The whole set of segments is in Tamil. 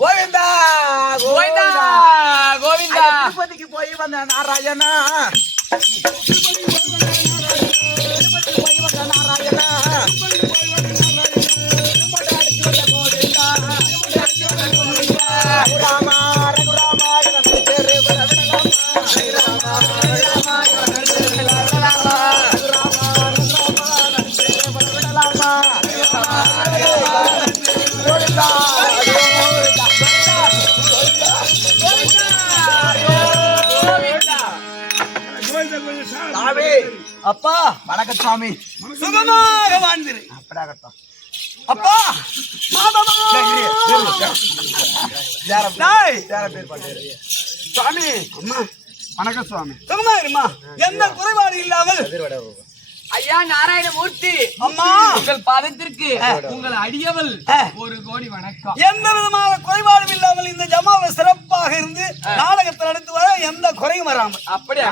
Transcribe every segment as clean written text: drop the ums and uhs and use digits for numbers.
கோவிந்தா கோவிந்தா கோவிந்தா திருப்பதிக்கு போய் வந்த நாராயணா போய் வந்த நாராயணா ராமா ரகுராமா அப்பா வணக்கம் சுவாமி சுகமாக வாழ்ந்திரு அப்படியாகட்டும் அப்பா சுவாமி அம்மா வணக்கம் சுவாமி சுகமா இருமா எந்த குறைபாடு இல்லாமல் ஐயா நாராயணமூர்த்தி அம்மா உங்கள் பாதத்திற்கு உங்கள் அடியவள் ஒரு கோடி வணக்கம். எந்த விதமான குறைபாடும் இல்லாமல் இந்த ஜமாவை சிறப்பாக இருந்து நாடகத்தை நடத்து வர எந்த குறையும் வராமல் அப்படியே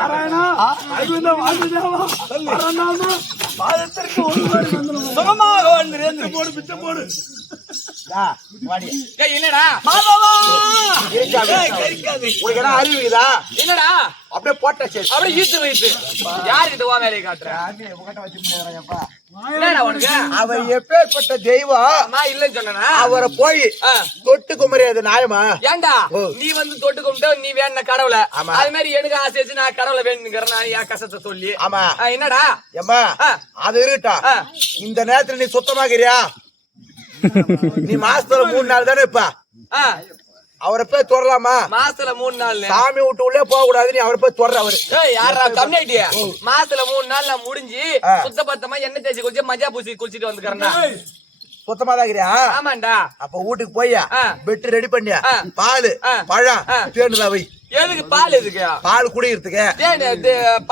சுகமாக வாழ்ந்து போடு பிச்சை போடு என்னடா அறிவுதா என்னடா அப்படியே போட்ட அப்படியே ஈத்து வைத்து யாருக்கிட்ட வா வேலையை காட்டுறேன் அவர் எப்பேற்பட்ட தெய்வம் இல்லன்னு சொன்னா அவரை போய் தொட்டு குமரியாது நியாயமா ஏண்டா நீ வந்து தொட்டு கும்பிட்டு நீ வேண கடவுளை அது மாதிரி எனக்கு ஆசை வச்சு நான் கடவுளை வேணுங்கிறேன் நான் என் கஷ்டத்தை சொல்லி ஆமா என்னடா ஏமா அது இருக்கட்டும் இந்த நேரத்துல நீ சுத்தமாகிறியா நீ மாசத்துல 3 நாள் தானே இப்ப அவரை போய் தொடலாமா மாசத்துல 3 நாள் சாமி விட்டு உள்ளே போக கூடாது நீ அவரை போய் தொடர அவரு யாரா கம்யூனிட்டியா மாசத்துல 3 நாள் முடிஞ்சு சுத்தபத்தமா எண்ணெய் தேய்ச்சி குளிச்சு மஜா பூசி குளிச்சுட்டு வந்துக்கிறேன்டா சுத்தமா தாக்கிறியா ஆமாண்டா அப்ப வீட்டுக்கு போய்யா பெட்டு ரெடி பண்ணியா பால் பழம் தேனுதா வை எதுக்கு பால் எதுக்கு பால் குடிக்கிறதுக்கு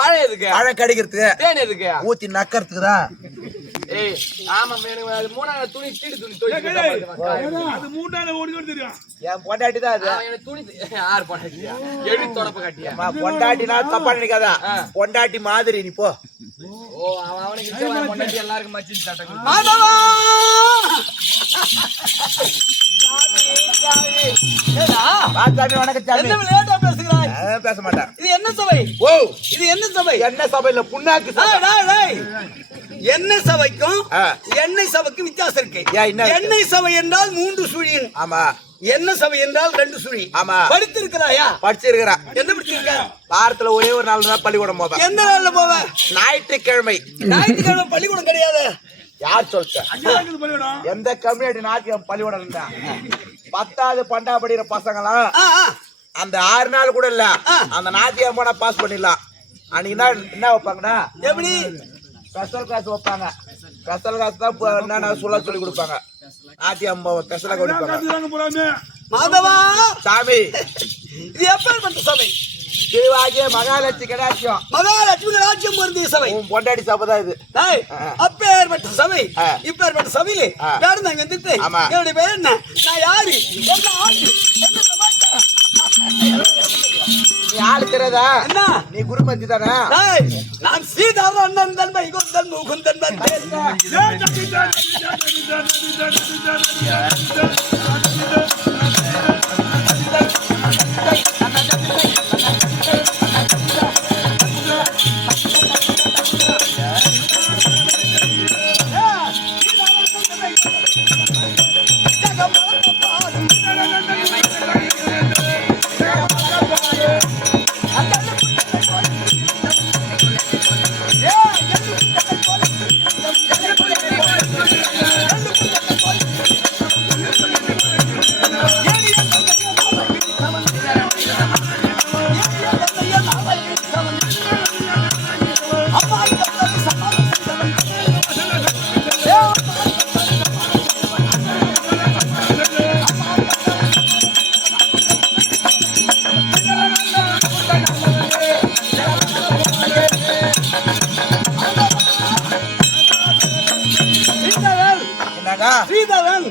பழம் எதுக்கு பழம் கடிக்கிறதுக்கு தேன் எதுக்கு ஊத்தி நக்கறதுக்கு தான் ஏய் ஆமா மேனு மூணாவது துணி தீடு துணி அது மூணாவது ஓடி தெரியும் என் பொண்டாட்டி தான் அது எனக்கு துணி யார் பொண்டாட்டியா எழுதி தொடப்பு காட்டியா பொண்டாட்டினா தப்பா நினைக்காதா பொண்டாட்டி மாதிரி நீ போ ஓ அவனுக்கு பொண்டாட்டி எல்லாருக்கும் மச்சி சாட்டங்க பேச மாட்டேன் இது என்ன சபை ஓ இது என்ன சபை என்ன சபையில புண்ணாக்கு எண்ணெய் சபைக்கும் எண்ணெய் சபைக்கும் வித்தியாசம் இருக்கு எண்ணெய் சபை என்றால் 3 சுழியின் ஆமா என்ன சபை என்றால் 2 சுழி ஆமா படித்திருக்கிறாயா படிச்சிருக்கிறா என்ன படிச்சிருக்க வாரத்துல ஒரே ஒரு நாள் தான் பள்ளிக்கூடம் போவேன் எந்த நாள்ல போவ ஞாயிற்றுக்கிழமை பள்ளிக்கூடம் கிடையாது யார் சொல்ற எந்த கம்யூனிட்டி நாட்டிய பள்ளிக்கூடம் இருந்தா 10வது 12வது படிக்கிற பசங்களாம் அந்த 6 நாள் கூட இல்ல அந்த நாட்டியம் போனா பாஸ் பண்ணிடலாம் அன்னைக்கு என்ன வைப்பாங்கன்னா எப்படி ஸ்பெஷல் கிளாஸ் வைப்பாங்க ஸ்பெஷல் கிளாஸ் தான் என்ன சொல்ல சொல்லி கொடுப்பாங்க நாட்டியம் ஸ்பெஷலா கொடுப்பாங்க மாதவா சாமி இது எப்பேற்பட்ட சபை திருவாகிய மகாலட்சுமி கடாட்சியம் மகாலட்சுமி கடாட்சியம் பொருந்திய சபை பொண்டாடி சபை தான் இது அப்பேற்பட்ட சபை இப்பேற்பட்ட சபையிலே யாரும் நாங்க வந்துட்டு என்னுடைய பேர் என்ன நான் யாரு என்ன ஆளு என்ன சமாச்சாரம் நீ ஆளு தெரியாதா என்ன நீ குருமதி தானே நான் சீதாராம் அண்ணன் தன்பை கொந்தன் முகுந்தன்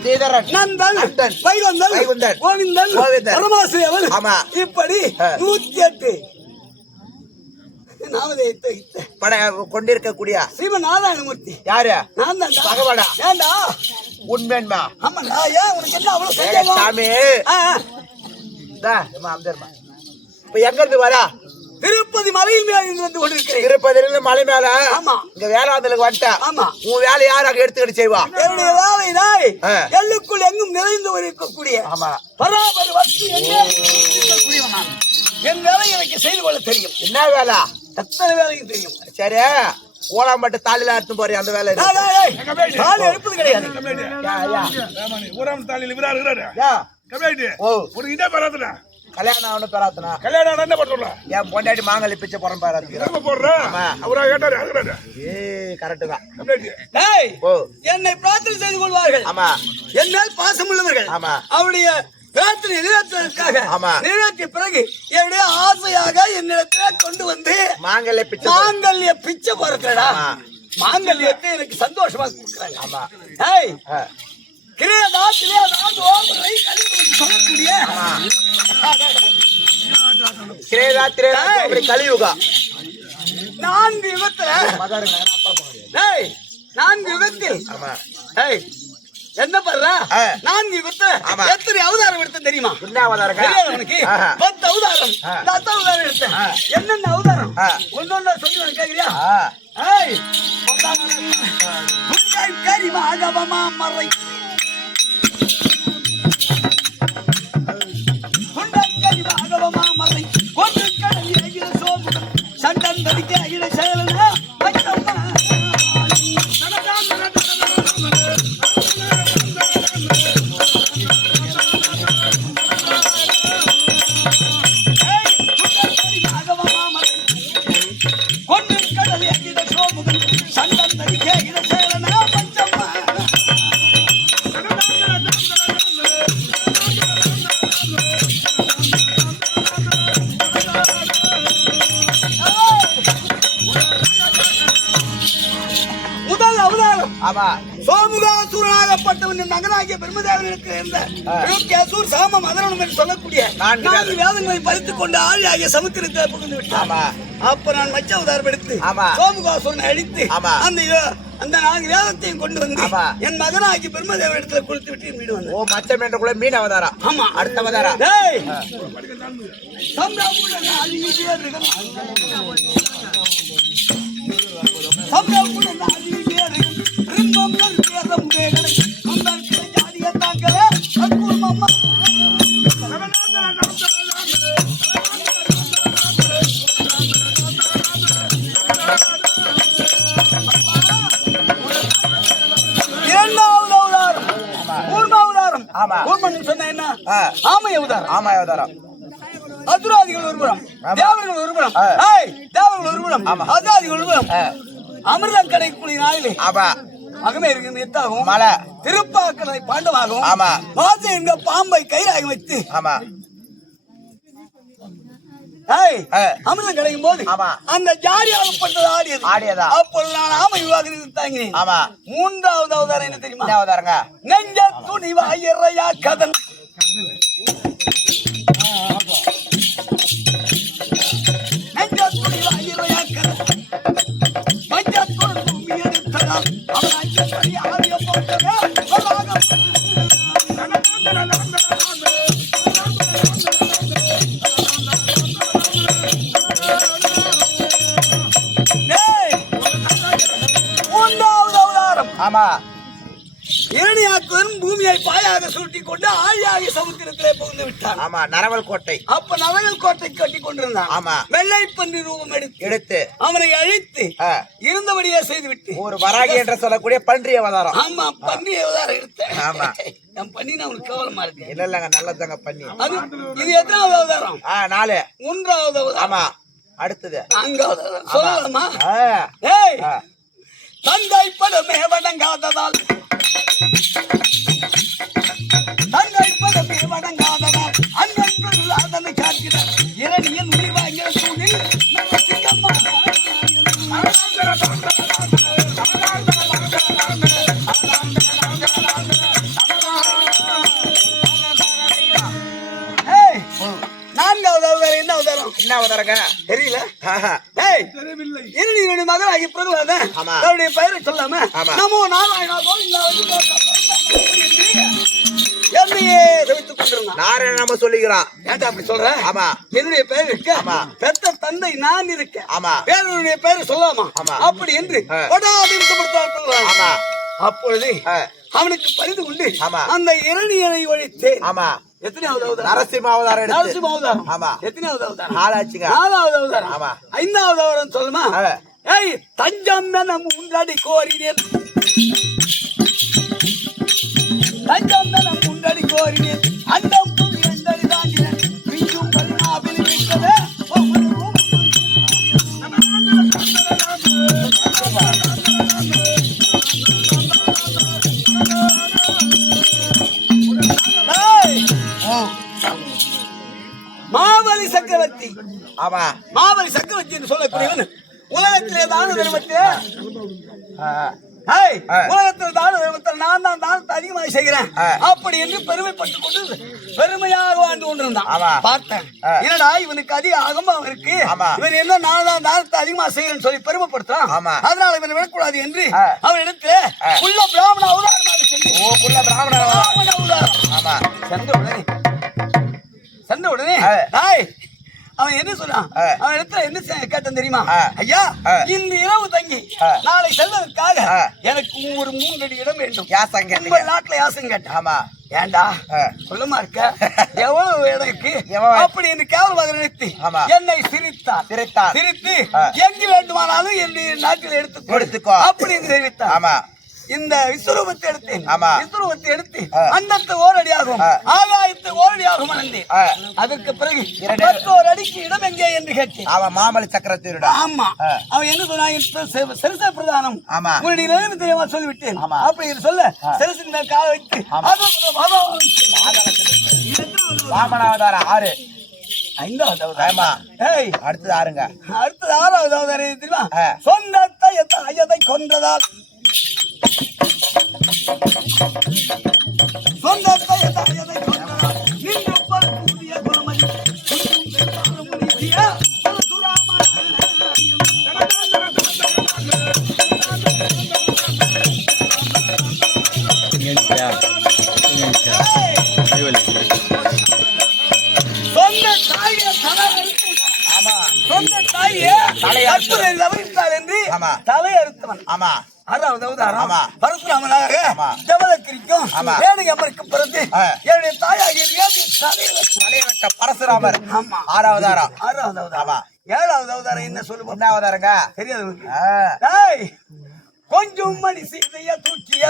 ஸ்ரீதரன், நந்தன், நந்தன், வைகுந்தன், வைகுந்தன், கோவிந்தன், கோவிந்தன், பரமாசிவன். ஆமா. இப்படி 108 நாமதேயத்தை கொண்டிருக்கக்கூடிய ஸ்ரீமன் நாராயணமூர்த்தி. யாரு? நான் தான் பகவானா? ஏண்டா உண்மையா? ஆமாடா. ஏன் உனக்கு என்ன அவ்வளவு சந்தேகம்? சாமி ஆ, இப்ப எங்க இருந்து வரா? திருப்பதி மலையின் மேல இருந்து வந்து கொண்டிருக்கிறேன். திருப்பதியிலிருந்து மலை மேல ஆமா. இங்க வேளாந்தலுக்கு வந்துட்டேன். ஆமா. உன் வேலை யாராக எடுத்துக்கிட்டு செய்வா? என்னுடைய வேலை நாய் ஆ. எல்லுக்குள் எங்கும் நிறைந்து இருக்கக்கூடிய ஆமா. பராபர வஸ்து இருக்கக்கூடியவன் நான். என் வேலை எனக்கு செய்து கொள்ள தெரியும். என்ன வேலை? எத்தனை வேலையும் தெரியும். சரி, ஓலாம் மட்டும் தாலில அறுத்து போறேன், அந்த வேலை டேய், டேய், டேய். தாலி எடுப்பது கிடையாது. ஊராம் தாலியில் இவரா இருக்கிறாரு. யா. கபேடி. ஓ, உனக்கு இதே பராத்தனா? கல்யாணம் அவனு பெறாத்தனா? கல்யாணம் என்ன பண்ணுறா? என் பொண்டாட்டி மாங்கலி பிச்சை போறேன் பாரு. என்ன போடுறா? ஆமா. அவரா கேட்டாரு அதுறாரு. கரெக்ட் தான். கபேடி. டேய், ஓ, என்னை பிரார்த்தனை செய்து கொள்வார்கள். ஆமா. என் மேல் பாசம் உள்ளவர்கள். ஆமா. அவருடைய பிரார்த்தனை நிறைவேற்றுவதற்காக ஆமா. நிறைவேற்றிய பிறகு என்னுடைய ஆசையாக என்னிடத்தில் கொண்டு வந்து மாங்கல்ய பிச்சை மாங்கல்ய பிச்சை போறதுடா. ஆமா. மாங்கல்யத்தை எனக்கு சந்தோஷமா கொடுக்குறாங்க. ஆமா. ஏய், ஆ. கிரேதா கிரேதா ஓமரை கலியுகம் சொல்லக்கூடிய திரேதா திரேதா அப்படி கலியுகா 4 யுகத்துல டேய் 4 யுகத்தில் ஆமா. ஏய் என்ன பண்றா? ஆ. 4 யுகத்துல ஆமா. எத்தனை அவதாரம் எடுத்தேன் தெரியுமா? என்ன அவதாரங்க? தெரியாது உனக்கு? ஆஹா. 10 அவதாரம். ஆ. 10 அவதாரம் எடுத்தேன். ஆ. என்னென்ன அவதாரம்? ஆ. ஒன்னொன்னா சொல்லி உனக்கு கேக்குறியா? ஆ. ஏய் உங்கள் கரிமா அகவமா மறை உங்கள் கரிமா அகவமா மறை கொண்டு கடல் அகில சோமுகம் சண்டன் தடிக்க அகில செயலனா மச்சம்மா ஆமா. சோமுகாசுரனாகப்பட்டவன் நகராகிய பிரம்மதேவனுக்கு இருந்த அசூர் சாம மதரனும் என்று சொல்லக்கூடிய 4 வேதங்களை பறித்துக் கொண்டு ஆழியாகிய சமுத்திரத்தை புகுந்து விட்டான். ஆமா. அப்ப நான் மச்ச அவதாரம் எடுத்து ஆமா. சோமுகாசுரனை அழித்து ஆமா. அந்த 4 வேதத்தையும் கொண்டு வந்து ஆமா. என் மகனாகி பிரம்மதேவ இடத்துல கொடுத்து விட்டு வீடு வந்தேன். ஓ, மச்சம் என்ற கூட மீன் அவதாரம். ஆமா. அடுத்த அவதாரம். டேய் சம்ராபுடன் ஆதிவிஜயர்கள் சம்ராபுடன் ஆதிவிஜயர்கள் ரிம்பம் கருத்தியரம் தேகளை அந்தர்க்க ஜாதிய தாங்களே அக்குள் மம்மா இரண்டாவது அவதாரம் கூர்ம அவதாரம். ஆமா. கூர்மன் சொன்ன என்ன? ஆ. ஆமை அவதாரம். ஆமா அவதாரம். அசுராதிகள் ஒருபுறம், தேவர்கள் ஒருபுறம். ஏய், தேவர்கள் ஒருபுறம், அசுராதிகள் ஒருபுறம். அமிர்தம் கிடைக்கக்கூடிய நாளிலே ஆமா. மகமே இருக்கு எத்தாகும் மலை திருப்பாக்கடலை பாண்டவாகும். ஆமா. மாசு என்க பாம்பை கைராக வைத்து ஆமா. அமிர்தம் கிடைக்கும் போது ஆமா. அந்த ஜாரியாகப்பட்டது ஆடியதா. அப்பொழுது நான் ஆமை விவாகம் தாங்கினேன். ஆமா. 3வது அவதாரம் என்ன தெரியுமா? என்ன அவதாரங்க? நெஞ்ச துணிவாயிரையா கதன் நெஞ்ச துணிவாயிரையா கதன் மஞ்சத்துடன் பூமி எடுத்ததால் அவன் அஞ்சப்படி ஆரிய போட்டதே ஆமா. இரணியாக்குவன் பூமியை பாயாக சுருட்டி கொண்டு ஆழியாகிய சமுத்திரத்திலே புகுந்து விட்டான். ஆமா. நரவல் கோட்டை. அப்ப நரவல் கோட்டை கட்டி கொண்டிருந்தான். ஆமா. வெள்ளை பன்றி ரூபம் எடுத்து அவனை அழித்து இருந்தபடியே செய்துவிட்டு ஒரு வராகி என்று சொல்லக்கூடிய பன்றி அவதாரம். ஆமா. பன்றி அவதாரம் எடுத்தேன். ஆமா. என் பண்ணி அவனுக்கு கவலமா இருக்கு. இல்ல இல்லங்க, நல்லதாங்க பண்ணி. இது எத்தனாவது அவதாரம்? 4. 3வது அவதாரம். ஆமா. அடுத்தது 4வது அவதாரம். சொல்லலாமா? ஏய், தங்கை படமே வணங்காததால் தங்கை படமே வணங்காததால் அண்ணன் பிரகலாதனை காக்கிறார். இரணியன் உயிர் வாங்கிய சூழில் நம்ம சிங்கம்மா ஏய் இரணியனுடைய மகனாகி பிரகலாதன் தன்னுடைய பெயரை சொல்லாம நமோ நாராயணா கோவிந்தா என்னையே தவித்துக் கொண்டிருந்தான். நாராயண நாம சொல்லிக்கிறான். ஏன்டா அப்படி சொல்ற? ஆமா. என்னுடைய பெயர் இருக்க பெத்த தந்தை நான் இருக்கேன். ஆமா. வேறொருடைய பெயரை சொல்லாமா அப்படி என்று ஆமா. அப்பொழுது அவனுக்கு பரிந்து கொண்டு அந்த இரணியனை ஒழித்தேன். ஆமா. எத்தனையாவது அவதாரம்? நரசிம்ம அவதாரம். நரசிம்ம அவதாரம். ஆமா. எத்தனையாவது அவதாரம்? 4 ஆச்சுங்க. 4வது அவதாரம். ஆமா. 5வது அவதாரம் சொல்லுமா? ஏய் தஞ்சம் என முன்னாடி கோரினேன், தஞ்சம் என முன்னாடி கோரினேன், அண்டம் புவி அண்டடி தாண்டினேன், பிஞ்சும் பரிணாபில் விட்டதே மாபலி சக்கரவர்த்தி. ஆமா. மாபலி சக்கரவர்த்தி என்று சொல்லக்கூடியவன் உலகத்திலே தான தர்மத்திலே உலகத்தில் தான தர்மத்தில் நான் தான் தானத்தை அதிகமாக செய்கிறேன் அப்படி என்று பெருமைப்பட்டுக் கொண்டு பெருமையாக வாழ்ந்து கொண்டிருந்தான். பார்த்தேன் என்னடா இவனுக்கு அதிக ஆகமா இருக்கு, இவன் என்ன நான் தான் தானத்தை அதிகமா செய்கிறேன்னு சொல்லி பெருமைப்படுத்தான். அதனால இவனை விடக்கூடாது என்று அவன் எடுத்து குள்ள பிராமண அவதாரமாக சென்ற உடனே அவன் என்ன சொன்னான்? அவன் இடத்துல என்ன கேட்டான் தெரியுமா? ஐயா இந்த இரவு தங்கி நாளை செல்வதற்காக எனக்கு ஒரு 3 அடி இடம் வேண்டும். நாட்டுல யாசம் கேட்டான். ஏண்டா சொல்லமா இருக்க, எவ்வளவு இடம் இருக்கு அப்படி என்று கேவலமாக நினைத்து என்னை சிரித்து எங்கு வேண்டுமானாலும் என்னுடைய நாட்டில் எடுத்துக்கோ அப்படி என்று தெரிவித்தான். இந்த விஸ்வரூபத்தை எடுத்தேன். விஸ்வரூபத்தை எடுத்து அண்டத்து ஓரடியாகும் ஆகாயத்து ஓரடியாகும் அடைந்தேன். அதற்கு பிறகு 11 அடிக்கு இடம் எங்கே என்று கேட்டேன். அவன் மாமல்லி சக்கரவர்த்தியோட. ஆமா. அவன் என்ன சொன்னான்? சிரச பிரதானம் உன்னுடைய நிலைமை தெரியுமா சொல்லிவிட்டேன். அப்படி சொல்ல சிரசின் மேல் கால வைத்து வாமனாவதாரம் 6 5வது அவதாரம். அடுத்தது 6ங்க. அடுத்தது 6வது அவதாரம் தெரியுமா? சொந்தத்தை ஐயதை கொன்றதால் சொந்தத்தை தாயதை கொண்டதால் நின்று பலக்கூடிய குலமதி சொந்த தாயே தவறிவிட்டார் என்று தலை அறுத்தவன். ஆமா. 6வது அவதாரம் பரசுராமனாக ஜமதக்கிரிக்கும் வேணுகம்பருக்கும் பிறந்து என்னுடைய தாயாகிய தலைவட்ட பரசுராமர். 6வது அவதாரம். 6வது அவதாரம். 7வது அவதாரம் என்ன சொல்லுவோம்? என்ன அவதாரங்க தெரியாது. கொஞ்சம் மணி சீதைய தூக்கிய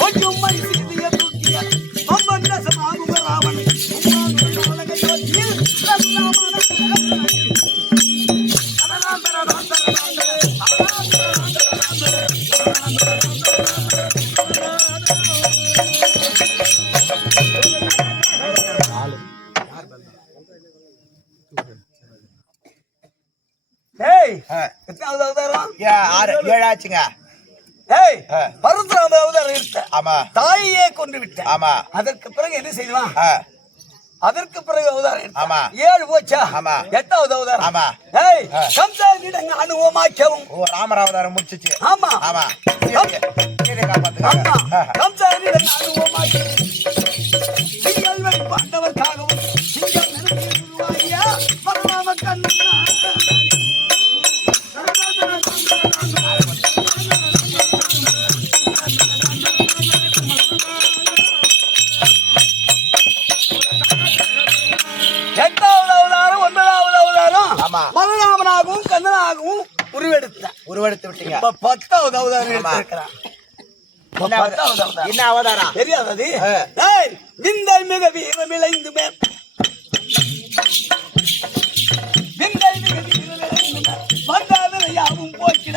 கொஞ்சம் மணி சீதைய தூக்கிய ராமன் பரசுராம அவதாரம் இருக்க தாயே கொண்டு விட்ட. அதற்கு பிறகு என்ன செய்வான்? அதற்கு பிறகு அவதாரம் 7 போச்சா? 8வது அவதாரம். அனுபவமாக்கவும் ராமராவதாரம் முடிச்சிச்சு. ஆமா. பாண்டவர்காகவும் மரணாமனாகவும் கண்ணனாகவும் உருவெடுத்து விட்டீங்க. 10வது அவதாரம் எடுத்திருக்கிறான். என்ன அவதாரம் தெரியாதது? விந்தை மிக வீரம் விளைந்துமே விந்தை மிக வீரம் விளைந்துமே வந்தாவிரையாவும் போக்கிட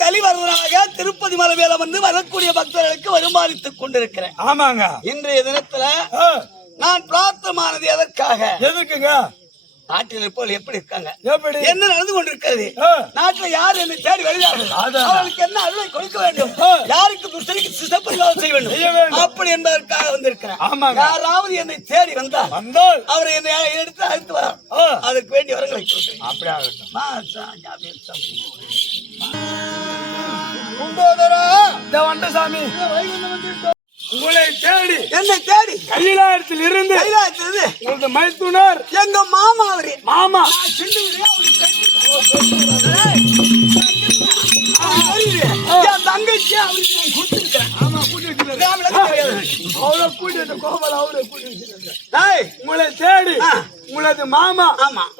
கலிவரனாக திருப்பதி மலை மேல வந்து வரக்கூடிய பக்தர்களுக்கு வருமானித்துக் கொண்டிருக்கிறேன். ஆமாங்க. இன்றைய தினத்துல நான் பிரார்த்தமானது எதற்காக? எதுக்குங்க? நாட்டில் இருப்பவர்கள் எப்படி இருக்காங்க? எப்படி? என்ன நடந்து கொண்டிருக்கிறது? நாட்டில் யார் என்னை தேடி வருகிறார்கள்? அவர்களுக்கு என்ன அருளை கொடுக்க வேண்டும்? யாருக்கு துஷ்டனுக்கு சிசப்பரிகாரம் செய்ய வேண்டும்? அப்படி என்பதற்காக வந்திருக்கிறேன். யாராவது என்னை தேடி வந்தால் அவரை என்னை எடுத்து அழைத்து வர அதுக்கு வேண்டிய வரங்களை சாமி உங்களை தேடி என்னை தேடி கைலாயத்தில் இருந்து உங்களது மைத்துனர் எங்க மாமா அவரு மாமா தங்கச்சி உங்களை தேடி உங்களது மாமா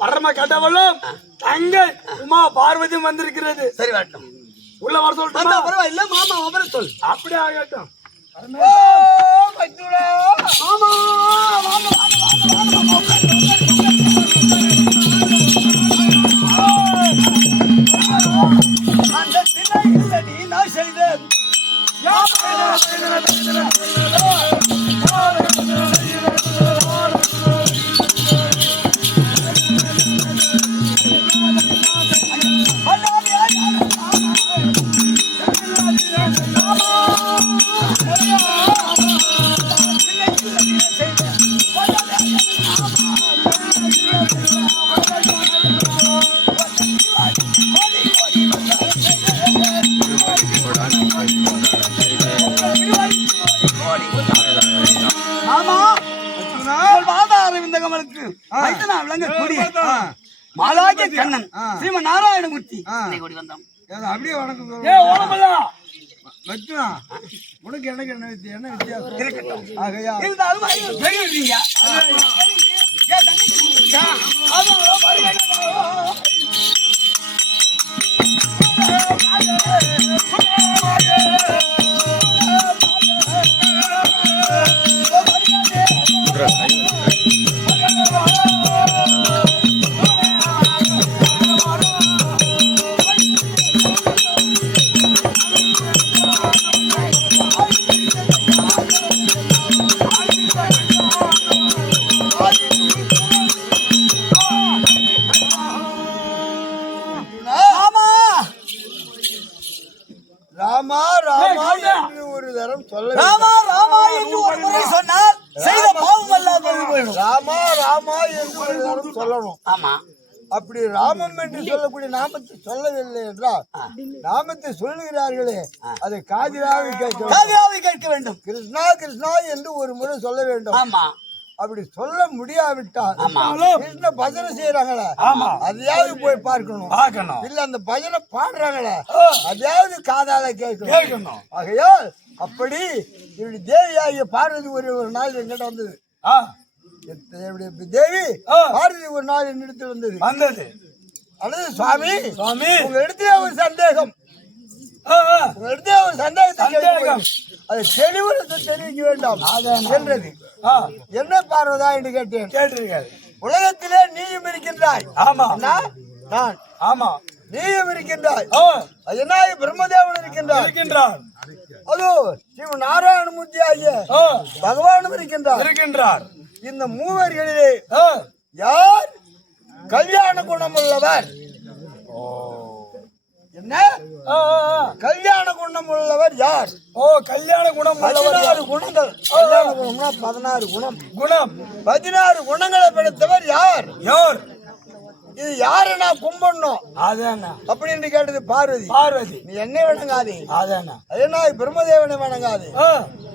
பரம கடவுளும் தங்கை உமா பார்வதி வந்திருக்கிறது. சரி வரட்டும், உள்ள வர சொல்லிட்டு பரவாயில்ல மாமா அவரை சொல். அப்படியே ஆகட்டும். அந்த சிலை நான் செய்தேன். மாலாகிய கண்ணன் ஸ்ரீமன் நாராயணமூர்த்தி வந்தான். அப்படியே வணக்கம். உனக்கு எனக்கு என்ன வித்தியாசம் இருந்தாலும் ராமா ராமா என்று ஒரு தரம் சொல்ல ராமா ராமா என்று ஒரு முறை சொன்னால் செய்த பாவம் எல்லாம் ராமா ராமா என்று ஒரு தரம் சொல்லணும். ஆமா, அப்படி ராமம் என்று சொல்லக்கூடிய நாமத்தை சொல்லவில்லை என்றால் நாமத்தை சொல்லுகிறார்களே அதை காதிராவை கேட்க வேண்டும். கிருஷ்ணா கிருஷ்ணா என்று ஒரு முறை சொல்ல வேண்டும். ஆமா, அப்படி சொல்ல முடியாவிட்டால் கிருஷ்ண பஜனை செய்யறாங்களே அதையாவது போய் பார்க்கணும். இல்ல அந்த பஜனை பாடுறாங்களே அதையாவது காதால கேட்கணும். ஆகையால் அப்படி இப்படி தேவியாகிய பார்வதி ஒரு நாள் எங்கிட்ட வந்தது. தேவி பார்வதி ஒரு நாள் என்னிடத்தில் வந்தது. அல்லது சுவாமி உங்க இடத்துல ஒரு சந்தேகம், உங்க இடத்துல ஒரு சந்தேகத்தை அது தெளிவுறதை தெரிவிக்க வேண்டாம் என்றது. என்ன பார்வதா என்று கேட்டீர்கள். உலகத்திலே நீயும் இருக்கின்றாய். ஆமா நான். ஆமா நீயும் இருக்கின்றாய். என்ன பிரம்மதேவன் இருக்கின்றார். அதோ ஸ்ரீ நாராயணமூர்த்தி ஆகிய பகவானும் இருக்கின்றார். இந்த மூவர்களிலே யார் கல்யாண குணம் உள்ளவர்? என்ன கல்யாண குணம் உள்ளவர் யார்? கல்யாண குணம் 16 குணங்கள். கல்யாண குணம்னா 16 குணம். 16 குணங்களை படைத்தவர் யார்? இது யாரு நான் கும்பிடணும் அப்படின்னு கேட்டது பார்வதி. நீ என்னை வணங்காதே, அதே பிரம்மதேவனை வணங்காதே.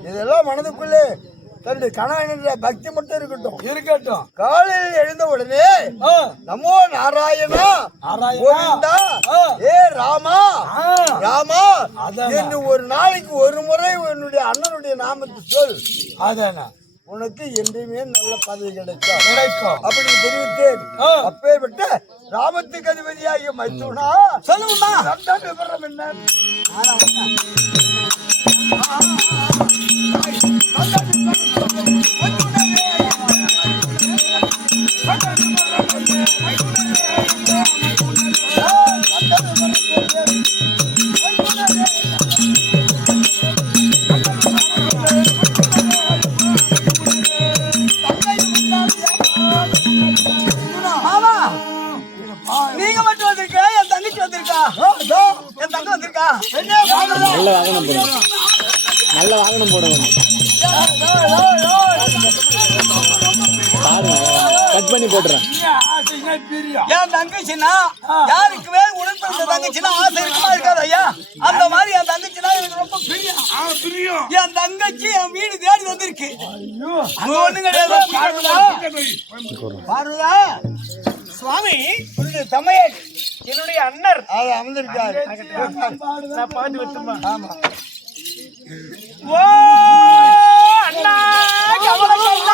இதெல்லாம் மனதுக்குள்ளே தன்னுடைய கணவன் பக்தி மட்டும் இருக்கட்டும். காலையில் எழுந்த உடனே நமோ நாராயணா கோவிந்தா ஏ ராமா ராமா என்று ஒரு நாளைக்கு ஒரு முறை உன்னுடைய அண்ணனுடைய நாமத்தை சொல். உனக்கு என்றுமே நல்ல பதவி கிடைக்கும் அப்படின்னு தெரிவித்தேன். அப்பேற்பட்ட ராமத்துக்கு அதிபதியாகிய மைத்துனா சொல்லுமா விவரம் என்ன? நீங்க மட்டும் வந்திருக்கா என் தங்கச்சி வந்திருக்கா என் தங்க வந்திருக்கா நல்ல வாகனம் போடுவோம் பாருங்க கட் பண்ணி போட்டுறேன் என் தங்கச்சின்னா யாருக்குமே உடன்பிறந்த தங்கச்சின்னா ஆசை இருக்குமா இருக்காது ஐயா அந்த மாதிரி என் தங்கச்சின்னா எனக்கு ரொம்ப பிரியம் என் தங்கச்சி என் வீடு தேடி வந்திருக்கு அங்க ஒண்ணும் கிடையாது பார்வதா சுவாமி தமையன் என்னுடைய அண்ணர் அமர்ந்திருக்காரு நான் பாட்டு விட்டுமா ஆமா ஓ அண்ணா கவலைப்படா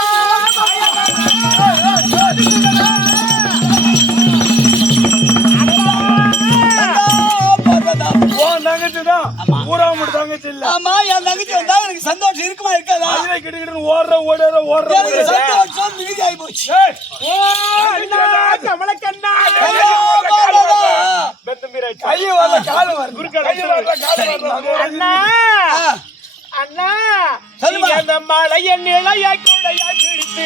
ஆமா என் தங்கச்சி வந்தா எனக்கு சந்தோஷம் இருக்குமா இருக்காதா ஓடுற சந்தோஷம் மீதி ஆகி போச்சு அண்ணா அந்த மழைய நிலையா கொடையா பிடித்து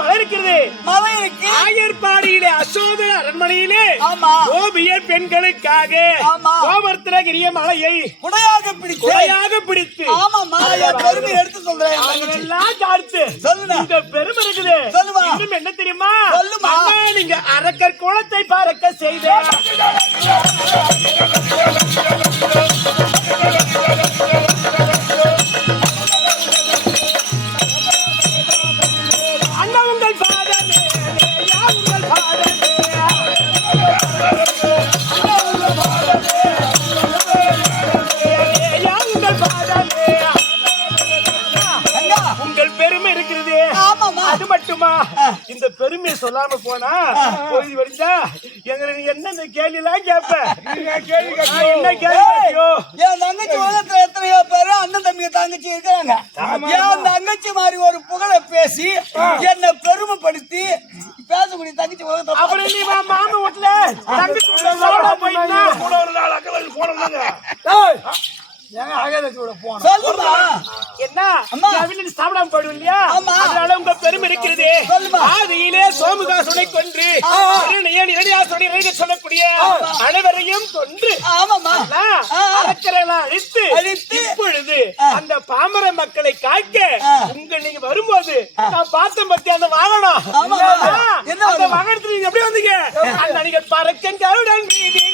மலை இருக்கிறது மலை இருக்கு ஆயர்பாடியிலே அசோக அரண்மனையிலே கோபியர் பெண்களுக்காக கோவர்த்தனகிரிய மலையை குடையாக பிடித்து ஆமாமா பெருமை எடுத்து சொல்றேன் எல்லாம் பார்த்து சொல்லுங்க இந்த பெருமை இருக்குது சொல்லுமா இன்னும் என்ன தெரியுமா சொல்லுமா நீங்க அரக்கர் குளத்தை பார்க்க செய்த அது மட்டுமா இந்த பெருமையை சொல்லாம போனா போய் வரிஞ்சா எங்களுக்கு என்ன கேள்வி எல்லாம் கேட்ப என்ன கேள்வி என் தங்கச்சி உலகத்துல எத்தனையோ பேரு அண்ணன் தம்பி தங்கச்சி இருக்கிறாங்க என் தங்கச்சி மாதிரி ஒரு புகழை பேசி என்னை பெருமைப்படுத்தி பேசக்கூடிய தங்கச்சி உலகத்துல அப்புறம் நீ மாமா வீட்டுல தங்கச்சி வீட்டுல போயிட்டா கூட ஒரு நாள் அக்கல் போனோம்னாங்க சாப்பிடாம போயிடும் இல்லையா அதனால உங்க பெருமை இருக்கிறது ஆதியிலே சோமுகாசுனை கொன்று நிரடியாசுனை சொல்லக்கூடிய அனைவரையும் கொன்று அரக்கரெல்லாம் அழித்து இப்பொழுது அந்த பாமர மக்களை காக்க உங்க நீங்க வரும்போது நான் பார்த்தேன் பத்தி அந்த வாகனம் அந்த வாகனத்துல நீங்க எப்படி வந்தீங்க அந்த நீங்க பறக்கன் கருடன் மீது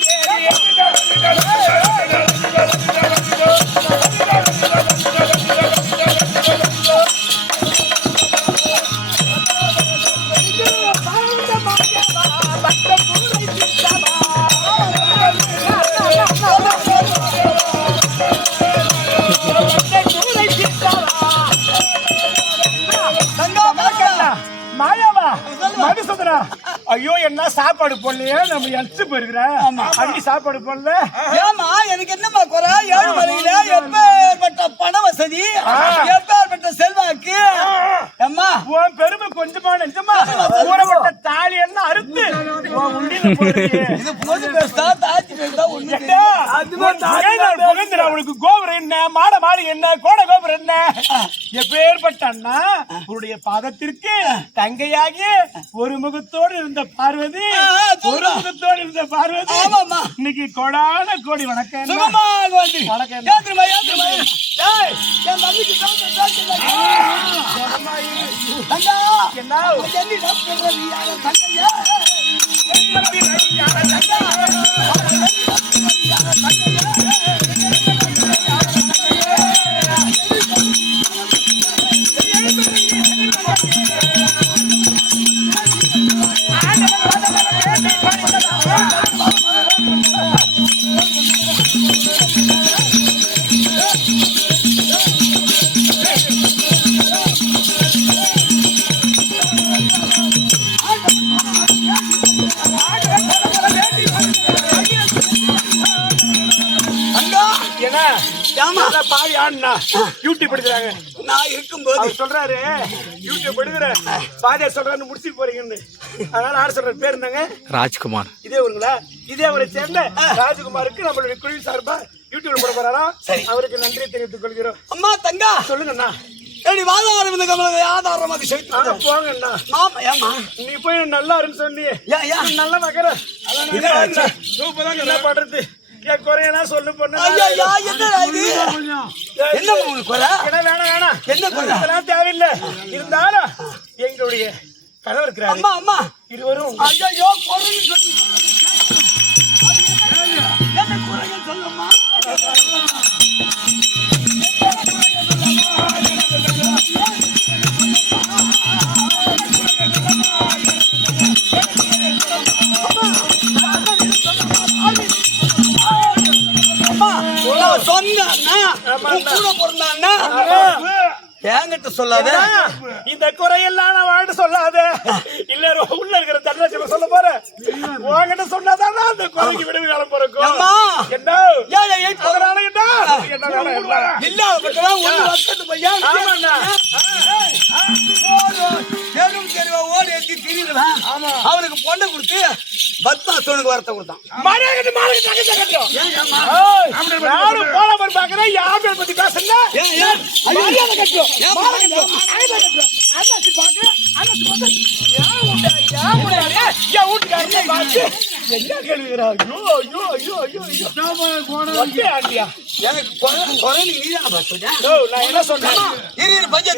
ஐயோ என்ன சாப்பாடு போடலையே நம்ம எடுத்து போயிருக்கிறேன் அன்னி சாப்பாடு போடல ஏமா எனக்கு என்னமா குறை ஏழுமலையில எப்பேற்பட்ட பண வசதி எப்பேற்பட்ட செல்வாக்கு அம்மா உன் பெருமை கொஞ்சமா நெஞ்சமா ஊறப்பட்ட தாலி எல்லாம் அறுத்து இது போது பேசுதா தாச்சி பேசுதா அவனுக்கு கோபுரம் என்ன மாட மாடி என்ன கோட கோபுரம் என்ன எப்பேற்பட்ட அண்ணா உன்னுடைய பாதத்திற்கு தங்கையாகி ஒரு முகத்தோடு இருந்த பார்வதி ஒரு முகத்தோடு இருந்த பார்வதி இன்னைக்கு கோடான கோடி வணக்கம் வணக்கம் அண்ணா ஆமா பாவி ஆடுனா யூடியூப் எடுக்கிறாங்க. நான் இருக்கும்போது அவர் சொல்றாரு யூடியூப் எடுக்கிற பாதியா சொல்றாரு முடிச்சு போறீங்கன்னு. அதனால ஆடு சொல்ற பேர் என்னங்க? ராஜ்குமார். இதே ஊருங்களா? இதே அவரை சேர்ந்த ராஜகுமாருக்கு நம்மளுடைய குழு சார்பா யூடியூப்ல போட போறாராம். அவருக்கு நன்றி தெரிவித்துக் கொள்கிறோம். அம்மா தங்கா சொல்லுங்கண்ணா. ஏடி வாதாரம் இந்த கமல ஆதாரமாக செலுத்து போங்கண்ணா. மாமா ஏமா நீ போய் நல்லா இருக்குன்னு சொன்னியே யா நல்லா நகர என்ன பண்றது? என் குறையனா சொல்லு பொண்ணு. ஐயா என்னடா இது என்ன உங்களுக்கு குறை வேணாம் என்ன குறை இதெல்லாம் தேவையில்லை. இருந்தாலும் எங்களுடைய கணவர் இருக்கிறாரு. அம்மா அம்மா இருவரும் ஐயோ குறைன்னு சொல்லு என்ன குறைன்னு சொல்லுமா என்கிட்ட சொல்லாத இந்த குறையெல்லாம் நான் வாழ்ந்து சொல்லாத. இல்ல உள்ள இருக்கிற தண்டனை சொல்ல போறேன். உங்ககிட்ட சொன்னாதான் அந்த குறைக்கு விடுவி காலம் பிறக்கும். என்ன அதனால அவனுக்கு பொண்ணை கொடுத்து பத்மாசோனுக்கு வரத்தை கொடுத்தான். பாக்குறேன் யாரு பத்தி பேசுங்க.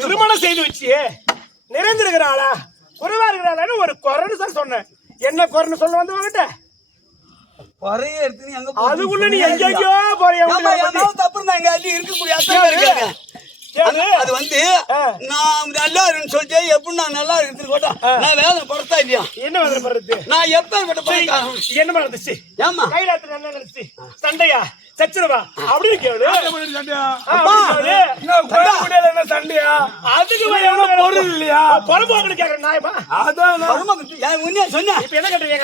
திருமணம் செய்து வச்சு நிறைந்திருக்கிற ஆளா குறைவா இருக்கிறாள் ஒரு குறைன்னு சார் சொன்னேன். என்ன குறைன்னு சொல்ல வந்து வாங்கிட்ட குறைய எடுத்து அதுக்குள்ள நீ எங்கேயோ போறியா? தப்பு எங்க அள்ளி இருக்கக்கூடிய அது வந்து நான் நல்லா இருக்குன்னு சொல்லிட்டு எப்படி நான் நல்லா இருக்குன்னு போட்டா நான் வேலை படுத்தா இல்லையா? என்ன வேலை படுறது? நான் எப்ப என்ன நடந்துச்சு? ஏமா கைலாத்துல என்ன நடந்துச்சு? சண்டையா சச்சுரவா அப்படின்னு கேளு. சண்டையா அதுக்கு பொருள் இல்லையா? பொறுப்பு கேக்குறேன் நாயமா. அதான் சொன்ன இப்ப என்ன கேட்டீங்க?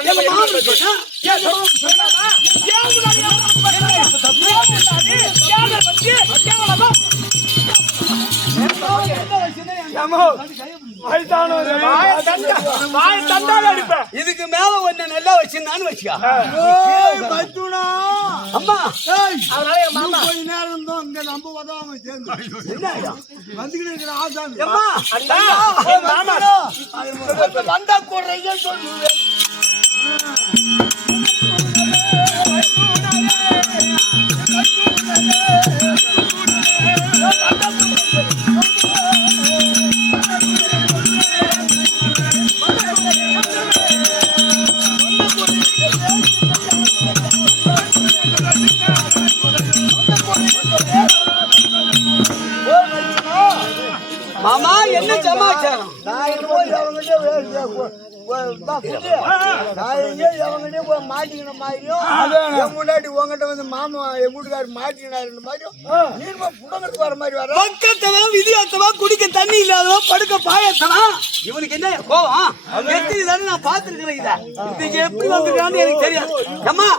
இதுக்கு மேல ஒண்ணு நல்லா வச்சிருந்தான்னு வச்சுக்கா. அம்மா கொஞ்ச நேரம் இருந்தோம் இங்க நம்ம வதாம சேர்ந்து வந்துகிட்டு இருக்கிற ஆசாமி வந்தா கூட சொல்லுவேன். மாமா என்ன சமாச்சாரம்? மாட்டிக்கின மாதிரியும் என் முன்னாடி உங்ககிட்ட வந்து மாமா என் வீட்டுக்காரர் மாட்டிக்கினாரு மாதிரியும் நீர்மா புடங்கிறதுக்கு வர மாதிரி வர பக்கத்தவன் விதியாத்தவா குடிக்க தண்ணி இல்லாதவா படுக்க பாயத்தவா இவனுக்கு என்ன கோவம்? எத்தனை தானே நான் பார்த்திருக்கிறேன். இதை இன்னைக்கு எப்படி வந்திருக்கான்னு எனக்கு தெரியாது. அம்மா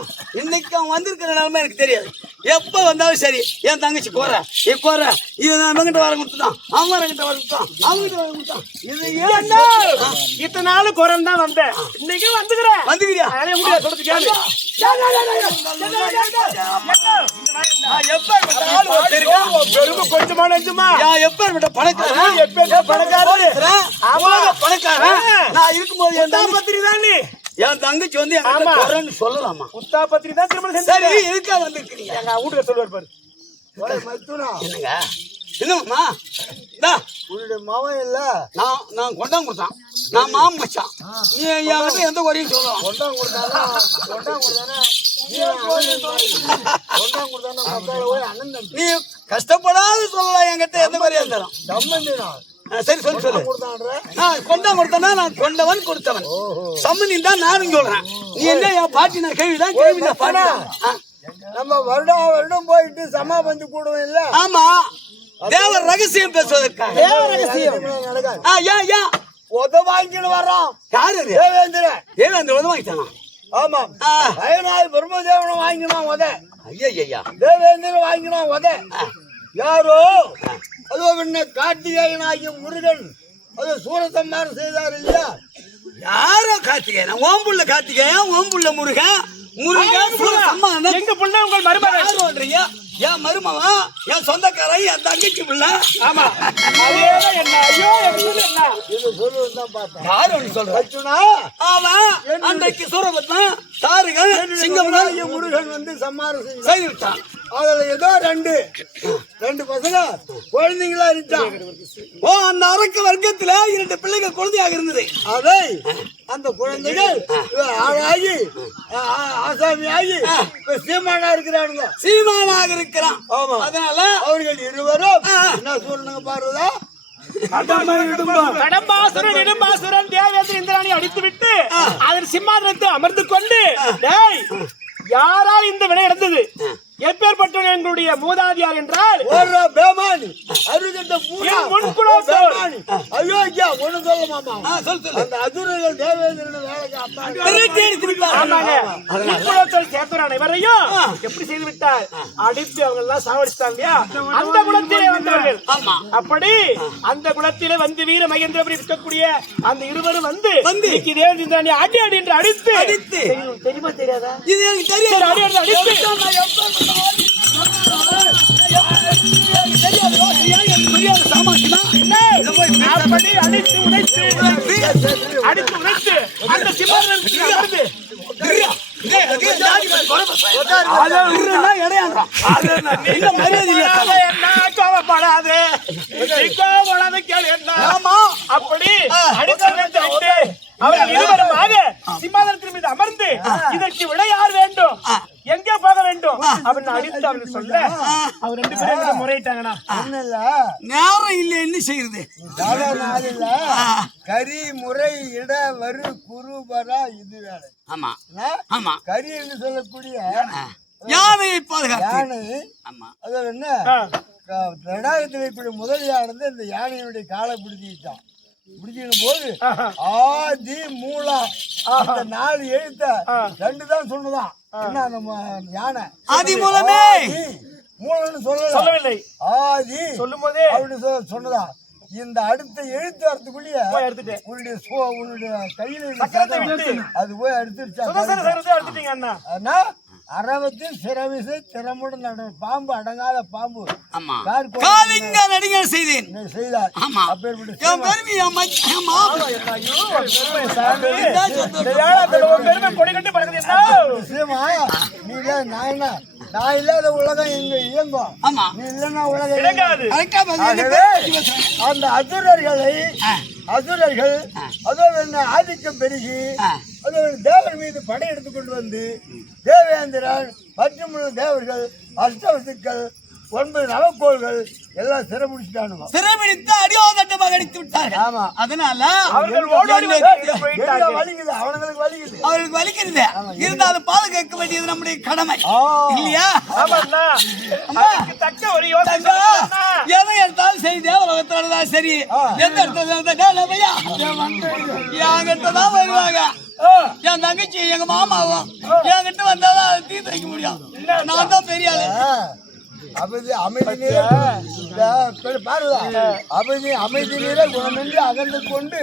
இன்னைக்கு அவன் வந்திருக்கிற நிலைமை எனக்கு தெரியாது. எப்ப வந்தாலும் சரி என் தங்கச்சி கோர இது நான் இவங்கிட்ட வர கொடுத்துட்டான், அவன் வரங்கிட்ட வர கொடுத்தான், அவங்கிட்ட வர கொடுத்தான். இது ஏன்னா இத்தனை நாள் குரம் தான் வந்தேன். இன்னைக்கு வந்துக்கிறேன். வந்துக்கிறியா? கொஞ்சமா நெஞ்சுமா எப்ப பணக்காரன் நான் இருக்கும்போது என் தங்கச்சி வந்து சொல்லலாமா? உத்தா பத்திரி தான் திருமணம் சரி இருக்கா வந்துருக்கீங்க. எங்க வீட்டுக்கு சொல்லுவார் பாரு. என்னங்க என்னம்மா உன்னுடைய மகன் இல்ல நான் கொண்டாங்க கொடுத்தான், நான் மாமன் மச்சான். நீ என்கிட்ட எந்த குறையும் சொல்லலாம். கொண்டாங்க கொடுத்தானா நீ கஷ்டப்படாத சொல்லலாம், என்கிட்ட எந்த குறையா இருந்தாலும். சரி சொல்லு சொல்லு. கொண்டாங்க கொடுத்தனா நான் கொண்டவன் கொடுத்தவன் சம்மந்தி தான் நானும் சொல்றேன். நீ என்ன என் பாட்டி நான் கேள்விதான் கேள்விதான் பாட்டா. நம்ம வருடம் போயிட்டு சமாபந்தி கூடுவோம் இல்ல? ஆமா தேவர் ரகசியம் பேசுவதற்காக. உத வாங்கிட்டு வர்றோம். யாரு தேவேந்திரன் உத வாங்கிட்டானா? ஆமா பிரம்மதேவனம் வாங்கினான் உத. ஐயா தேவேந்திரன் வாங்கினான் உத. யாரோ அதோ என்ன கார்த்திகேயனாகிய முருகன் அது சூரசம்மாரம் செய்தார் இல்லையா? யாரோ கார்த்திகேயன், ஓம்புள்ள கார்த்திகேயன், ஓம்புள்ள முருகன், முருகன் சூரசம்மாரம். எங்க புள்ள உங்கள் மருமகன். என் மருமவன், என் சொந்தக்காரன், என் தங்கச்சி புள்ள. ஆமா, அதேதான் என்ன. ஐயோ, எனக்கு என்ன இது சொல்லுவதுதான் பார்த்தேன். யாரு ஒண்ணு சொல்ற? அர்ஜுனா, அவன் அன்றைக்கு சூரபத்மன் தாருகள் சிங்கம்தான் முருகன் வந்து சம்மாரம் செய்து விட்டான். அதுல ஏதோ ரெண்டு பசங்க குழந்தைங்களா இருந்துச்சான். ஓ, அந்த அரக்க வர்க்கத்துல 2 பிள்ளைகள் குழந்தையாக இருந்தது. அதை அந்த குழந்தைகள் ஆளாகி ஆசாமியாகி சீமானா இருக்கிறானுங்க. சீமானாக இருக்கிறான். ஆமா. அதனால அவர்கள் இருவரும் என்ன சொல்லுங்க பாருதா, கடம்பாசுரன் இடும்பாசுரன் தேவேந்திர இந்திராணி அடித்து விட்டு அதன் சிம்மாசனத்தை அமர்ந்து கொண்டு, டேய், யாரால் இந்த வினை நடந்தது? எப்பேற்பட்டவன் எங்களுடைய மூதாதியார் என்றால் பேமானி அருகண்ட முன்குலத்தோர். ஐயோ ஐயா ஒண்ணு சொல்ல மாமா, சொல்லு. அந்த அசுரர்கள் தேவேந்திரன் வேலைக்கு அப்பா முன்குலத்தோர் சேர்த்தவரான இவரையும் எப்படி செய்து விட்டார்? அடித்து அவங்க எல்லாம் சாவடிச்சிட்டாங்க இல்லையா? அந்த குலத்திலே வந்தவர்கள். அப்படி அந்த குலத்திலே வந்து வீர மகேந்திரபுரி இருக்கக்கூடிய அந்த இருவரும் வந்து தேவேந்திரனை அடி அடி என்று அடித்து தெரியுமா தெரியாதா? இது எனக்கு தெரியாது. அடி அடி அடித்து அப்படி அடித்து உடைத்து அந்த சிம்மாசனத்தில் அமர்ந்து அப்படி அவர்கள் இருவருமாக சிம்மாசனத்தின் மீது அமர்ந்து இதற்கு விட யார் வேண்டும், எங்கே போக வேண்டும் அப்படின்னு அடித்து அவர்கள் சொல்ல அவர் 2 பேரும் முறையிட்டாங்கண்ணா. நேரம் இல்லை, என்ன செய்யறது? கரி முறை இட வரு குரு வரா இது வேலை. ஆமா ஆமா, கரி என்று சொல்லக்கூடிய யானையை பாதுகாத்து யானை. அது என்ன தடாகத்தில் இருக்கக்கூடிய முதலியானது இந்த யானையினுடைய காலை பிடிச்சிட்டான். பிடிச்சிடும் போது ஆதி மூலா அந்த 4 எழுத்த 2 தான் சொன்னதான். என்ன அந்த யானை ஆதி மூலமே மூலன்னு சொல்லவில்லை. ஆதி சொல்லும் போதே அப்படின்னு சொன்னதா. இந்த அடுத்த எழுத்து வரத்துக்குள்ளேயே உன்னுடைய கையில அது போய் எடுத்துருச்சா. அறவத்தில் சிறவிசை திறமுடன் பாம்பு அடங்காத பாம்பு நடிகர் செய்தேன் செய்தார். நான் இல்லாத உலகம் எங்க இயங்கும், நீ இல்லைன்னா உலகம். அந்த அசுரர்கள் அதோட ஆதிக்கம் பெருகி அதோட தேவர் மீது படையெடுத்து கொண்டு வந்து தேவேந்திரன் மற்றும் தேவர்கள் அஷ்டவசுக்கள் 9 நவக்கோள்கள் எல்லாம் சிறைபிடிச்சிட்டானுங்க. சிறைபிடித்து அடியோதட்டமாக அடித்து விட்டார்கள். ஆமா, அதனால வலிக்குது, அவனுங்களுக்கு வலிக்குது, அவர்களுக்கு வலிக்கிறது. இருந்தாலும் பாதுகாக்க வேண்டியது நம்முடைய கடமை இல்லையா? எதை எடுத்தாலும் சரி, தேவலோகத்தோடதான் சரி, எந்த இடத்துல என்கிட்ட தான் வருவாங்க. என் தங்கச்சி எங்க மாமாவும் என்கிட்ட வந்தாதான் அதை தீர்த்து வைக்க முடியும். நான் தான் பெரிய ஆளு. அமைதி நீர அமைதி நீர குணமின்றி அகன்று கொண்டு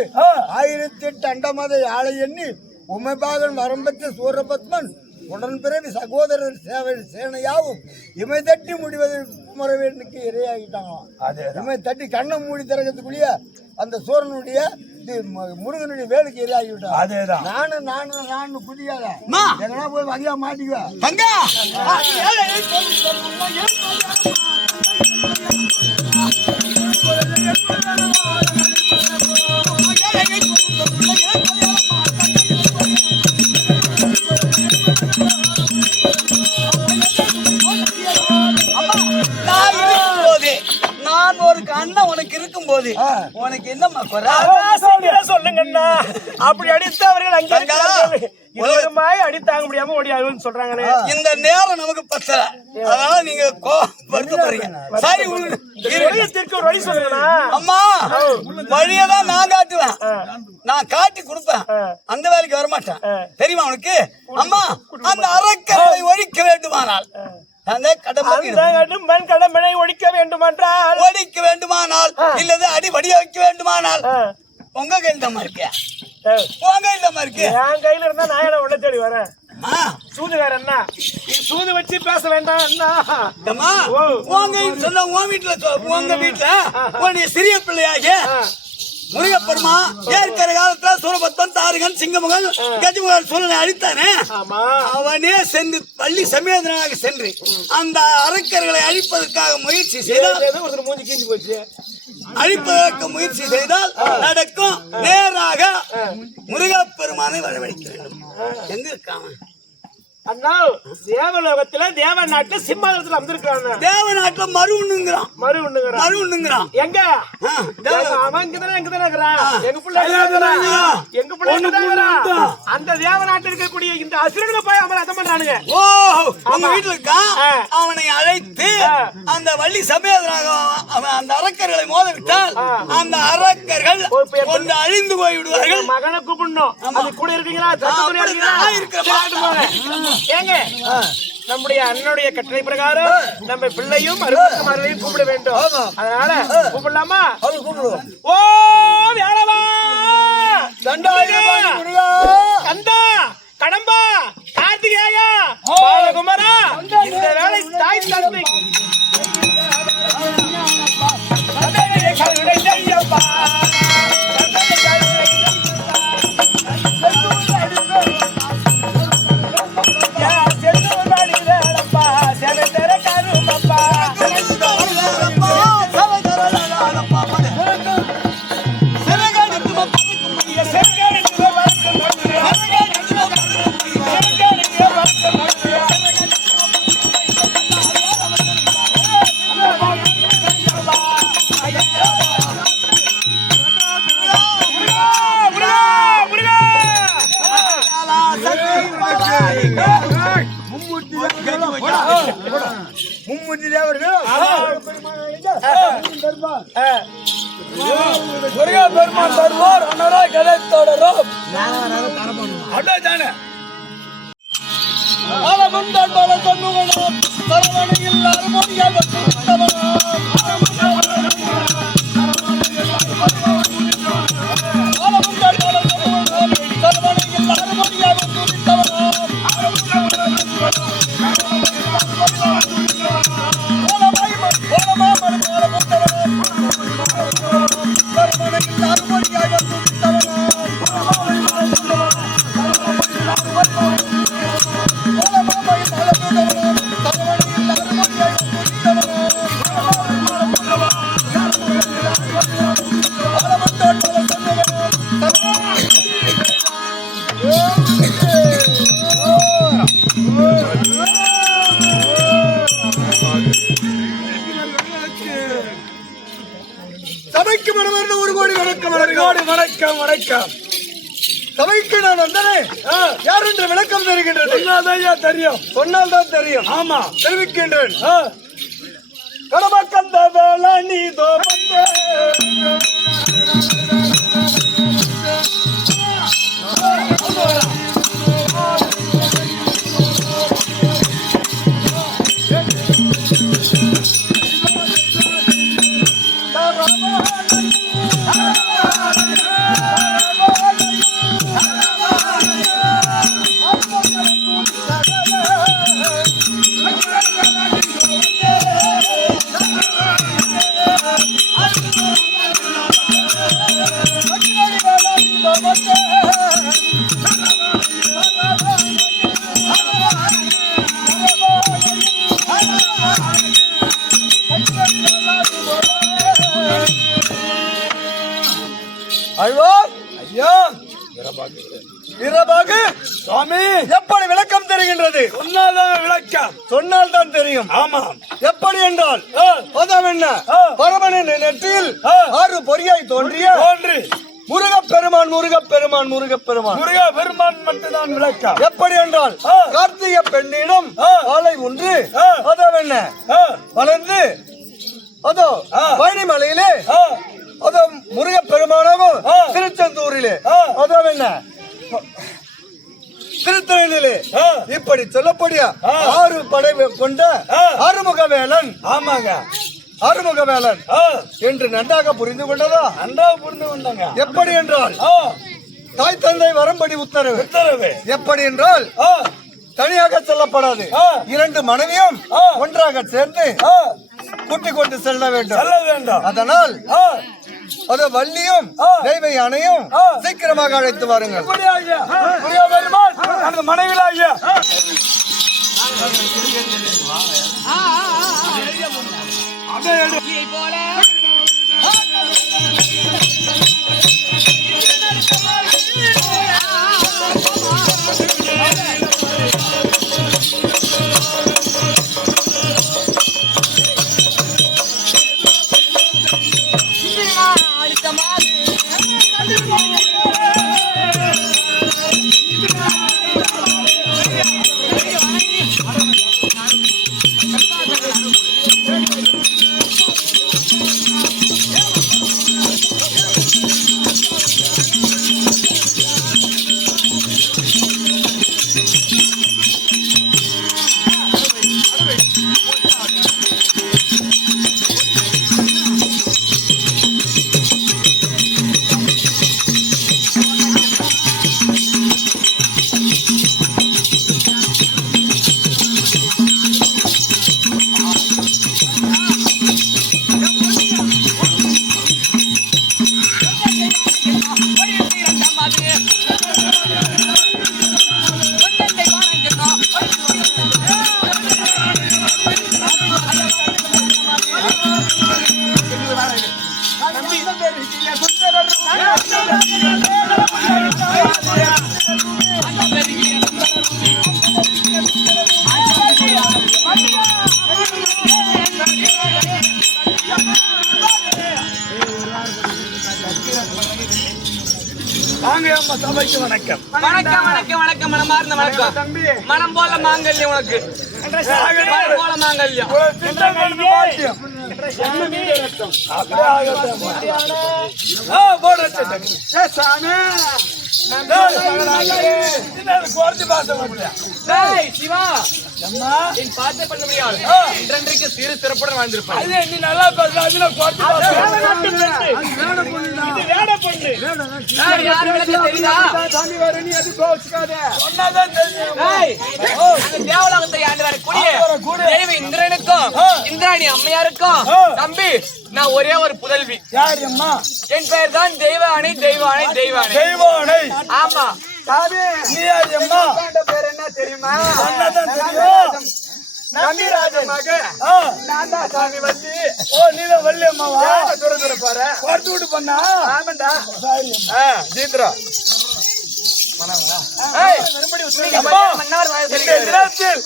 1008 அண்டமத யாழை எண்ணி உமைபாகன் வரம்பெற்ற சூரபத்மன் உடன்பிறவி சகோதரர் சேனையாவும் இமை தட்டி முடிவதற்கு குமரவேனுக்கு இரையாகிட்டாங்களாம். இமை தட்டி கண்ணை மூடி திறக்கிறதுக்குள்ளேயே அந்த சூரனுடைய முருகனுடைய வேலைக்கு இரையாகி விட்டான். அதேதான் நானு புதியாத எங்கன்னா போய் வகையா மாட்டிக்குவேன். நான் ஒரு அண்ணன் உனக்கு இருக்கும் போது உனக்கு என்னம்மா சொல்லுங்கண்ணா. அப்படி அடித்து அவர்கள் அங்கே அடித்தாங்க முடியாம ஓடியாருன்னு சொல்றாங்களே. இந்த நேரம் நமக்கு பத்தல, அதனால நீங்க வருத்த போறீங்க. சரி, ஒரு வழி சொல்லுங்கண்ணா. அம்மா, வழியதான் நான் காட்டுவேன், நான் காட்டி கொடுப்பேன். அந்த வேலைக்கு வரமாட்டேன், தெரியுமா உனக்கு? அம்மா, அந்த அரக்கரை ஒழிக்க வேண்டும். வேண்டுமானால் அந்த கடும்பன் கடம்பனை ஒழிக்க வேண்டுமென்றால் ஒழிக்க வேண்டுமானால் இல்லது அடி வடிய வைக்க வேண்டுமானால் உங்க கையில் தான் இருக்கு. உங்க கையில் தான் இருக்கு. என் கையில இருந்தா நான் உள்ள தேடி வரேன். சூதுகார அண்ணா, சூது வச்சு பேச வேண்டாம் அண்ணா. உங்க சொன்ன உன் வீட்டுல உங்க வீட்டுல உன்னுடைய சிறிய பிள்ளையாக முருகப்பெருமா ஏற்கிற காலத்துல சூரபத்மன் தாரகன் சிங்கமுகன் கஜமுகன் சூழலை அழித்தானே. அவனே சென்று பள்ளி சமேதனாக சென்று அந்த அரக்கர்களை அழிப்பதற்காக முயற்சி செய்தால் மூஞ்சி கீஞ்சி போச்சு. அழிப்பதற்கு முயற்சி செய்தால் நடக்கும். நேராக முருகப்பெருமானை வரவழைக்க வேண்டும். எங்க இருக்காம அண்ணா தேவலோகத்துல தேவ நாட்டுல சிம்மாசனத்துல வந்திருக்காங்க. தேவ நாட்டுல மறு உண்ணுங்கிறான். எங்க அவன் இங்கதானே இருக்கிறான். எங்க பிள்ளை அந்த தேவ நாட்டில் இருக்கக்கூடிய இந்த அசுரனுக்கு போய் அவன் அர்த்தம் பண்றானுங்க. ஓ உங்க வீட்டுல இருக்கான். அவனை அழைத்து அந்த வள்ளி சமேதனாக அவன் அந்த அரக்கர்களை மோதவிட்டால் அந்த அரக்கர்கள் ஒன்று அழிந்து போய் விடுவார்கள். மகனை கூப்பிடணும். அது கூட இருக்கீங்களா? ஏங்க நம்முடைய அண்ணனுடைய கட்டளை பிரகாரம் நம்ம பிள்ளையும் அருமையும் கூப்பிட வேண்டும். அதனால கூப்பிடலாமா? ஓ வேளவா கந்தா கடம்பா கார்த்திகேயா பாலகுமாரா இந்த வேலை தாய் தந்தை மும்முட்டி தேவர்கள் பெருமான் தருவார் அன்னராய் கதை தொடரும். சபைக்கு மனமார்ந்த ஒரு கோடி வணக்கம். வணக்கம் வணக்கம். சபைக்கு நான் வந்தனே யார் என்று விளக்கம் தருகின்றது. சொன்னால் தான் தெரியும். ஆமா தெரிவிக்கின்றேன். கடமக்கந்த வேளா நீதோ வந்தே வீரபாகு சுவாமி எப்படி விளக்கம் தெரிகின்றது. சொன்னால் தான் தெரியும். ஆமா எப்படி என்றால் என்ன பரமனின் நெற்றியில் 6 பொறியாய் தோன்றி முருகப்பெருமான் மட்டும்தான் விளக்கம். எப்படி என்றால் கார்த்திகை பெண்ணிடம் ஆலை ஒன்று அதவென்ன வளர்ந்து அதோ பழனிமலையிலே அதோ முருகப்பெருமானாகும் திருச்செந்தூரிலே அதோ என்ன திருத்தணிலே இப்படி சொல்லக்கூடிய 6 படை கொண்ட அறுமுகவேலன். ஆமாங்க, அறுமுகவேலன் என்று நன்றாக புரிந்து கொண்டதா? நன்றாக புரிந்து கொண்டாங்க. எப்படி என்றால் தாய் தந்தை வரும்படி உத்தரவு. எப்படி என்றால் தனியாக செல்லப்படாது. 2 மனைவியும் ஒன்றாக சேர்ந்து கூட்டிக் கொண்டு செல்ல வேண்டும். அதனால் அது வள்ளியும் தெய்வ யானையும் சீக்கிரமாக அழைத்து வாருங்கள். மனைவிலாகிய சபைக்கு வணக்கம். வணக்கம் வணக்கம் வணக்கம். மனமார்ந்த வணக்கம். மனம் போல மாங்கல்யம் உனக்கு. மனம் போல மாங்கல்யம். சிவா என் பாட்டை பண்ண முடியாது. இன்றைக்கு சிறு சிறப்புடன் வாழ்ந்திருப்பான். நீ நல்லா பேசுற. தேவலோகத்தை ஆண்டு வரக்கூடிய இந்திரனுக்கும் இந்திராணி அம்மையாருக்கும் தம்பி நான் ஒரே ஒரு புதல்வி. என் பெயர் தான் தெய்வானை தெய்வானை தெய்வானை தெய்வானை. ஆமா. பேர் என்ன தெரியுமா?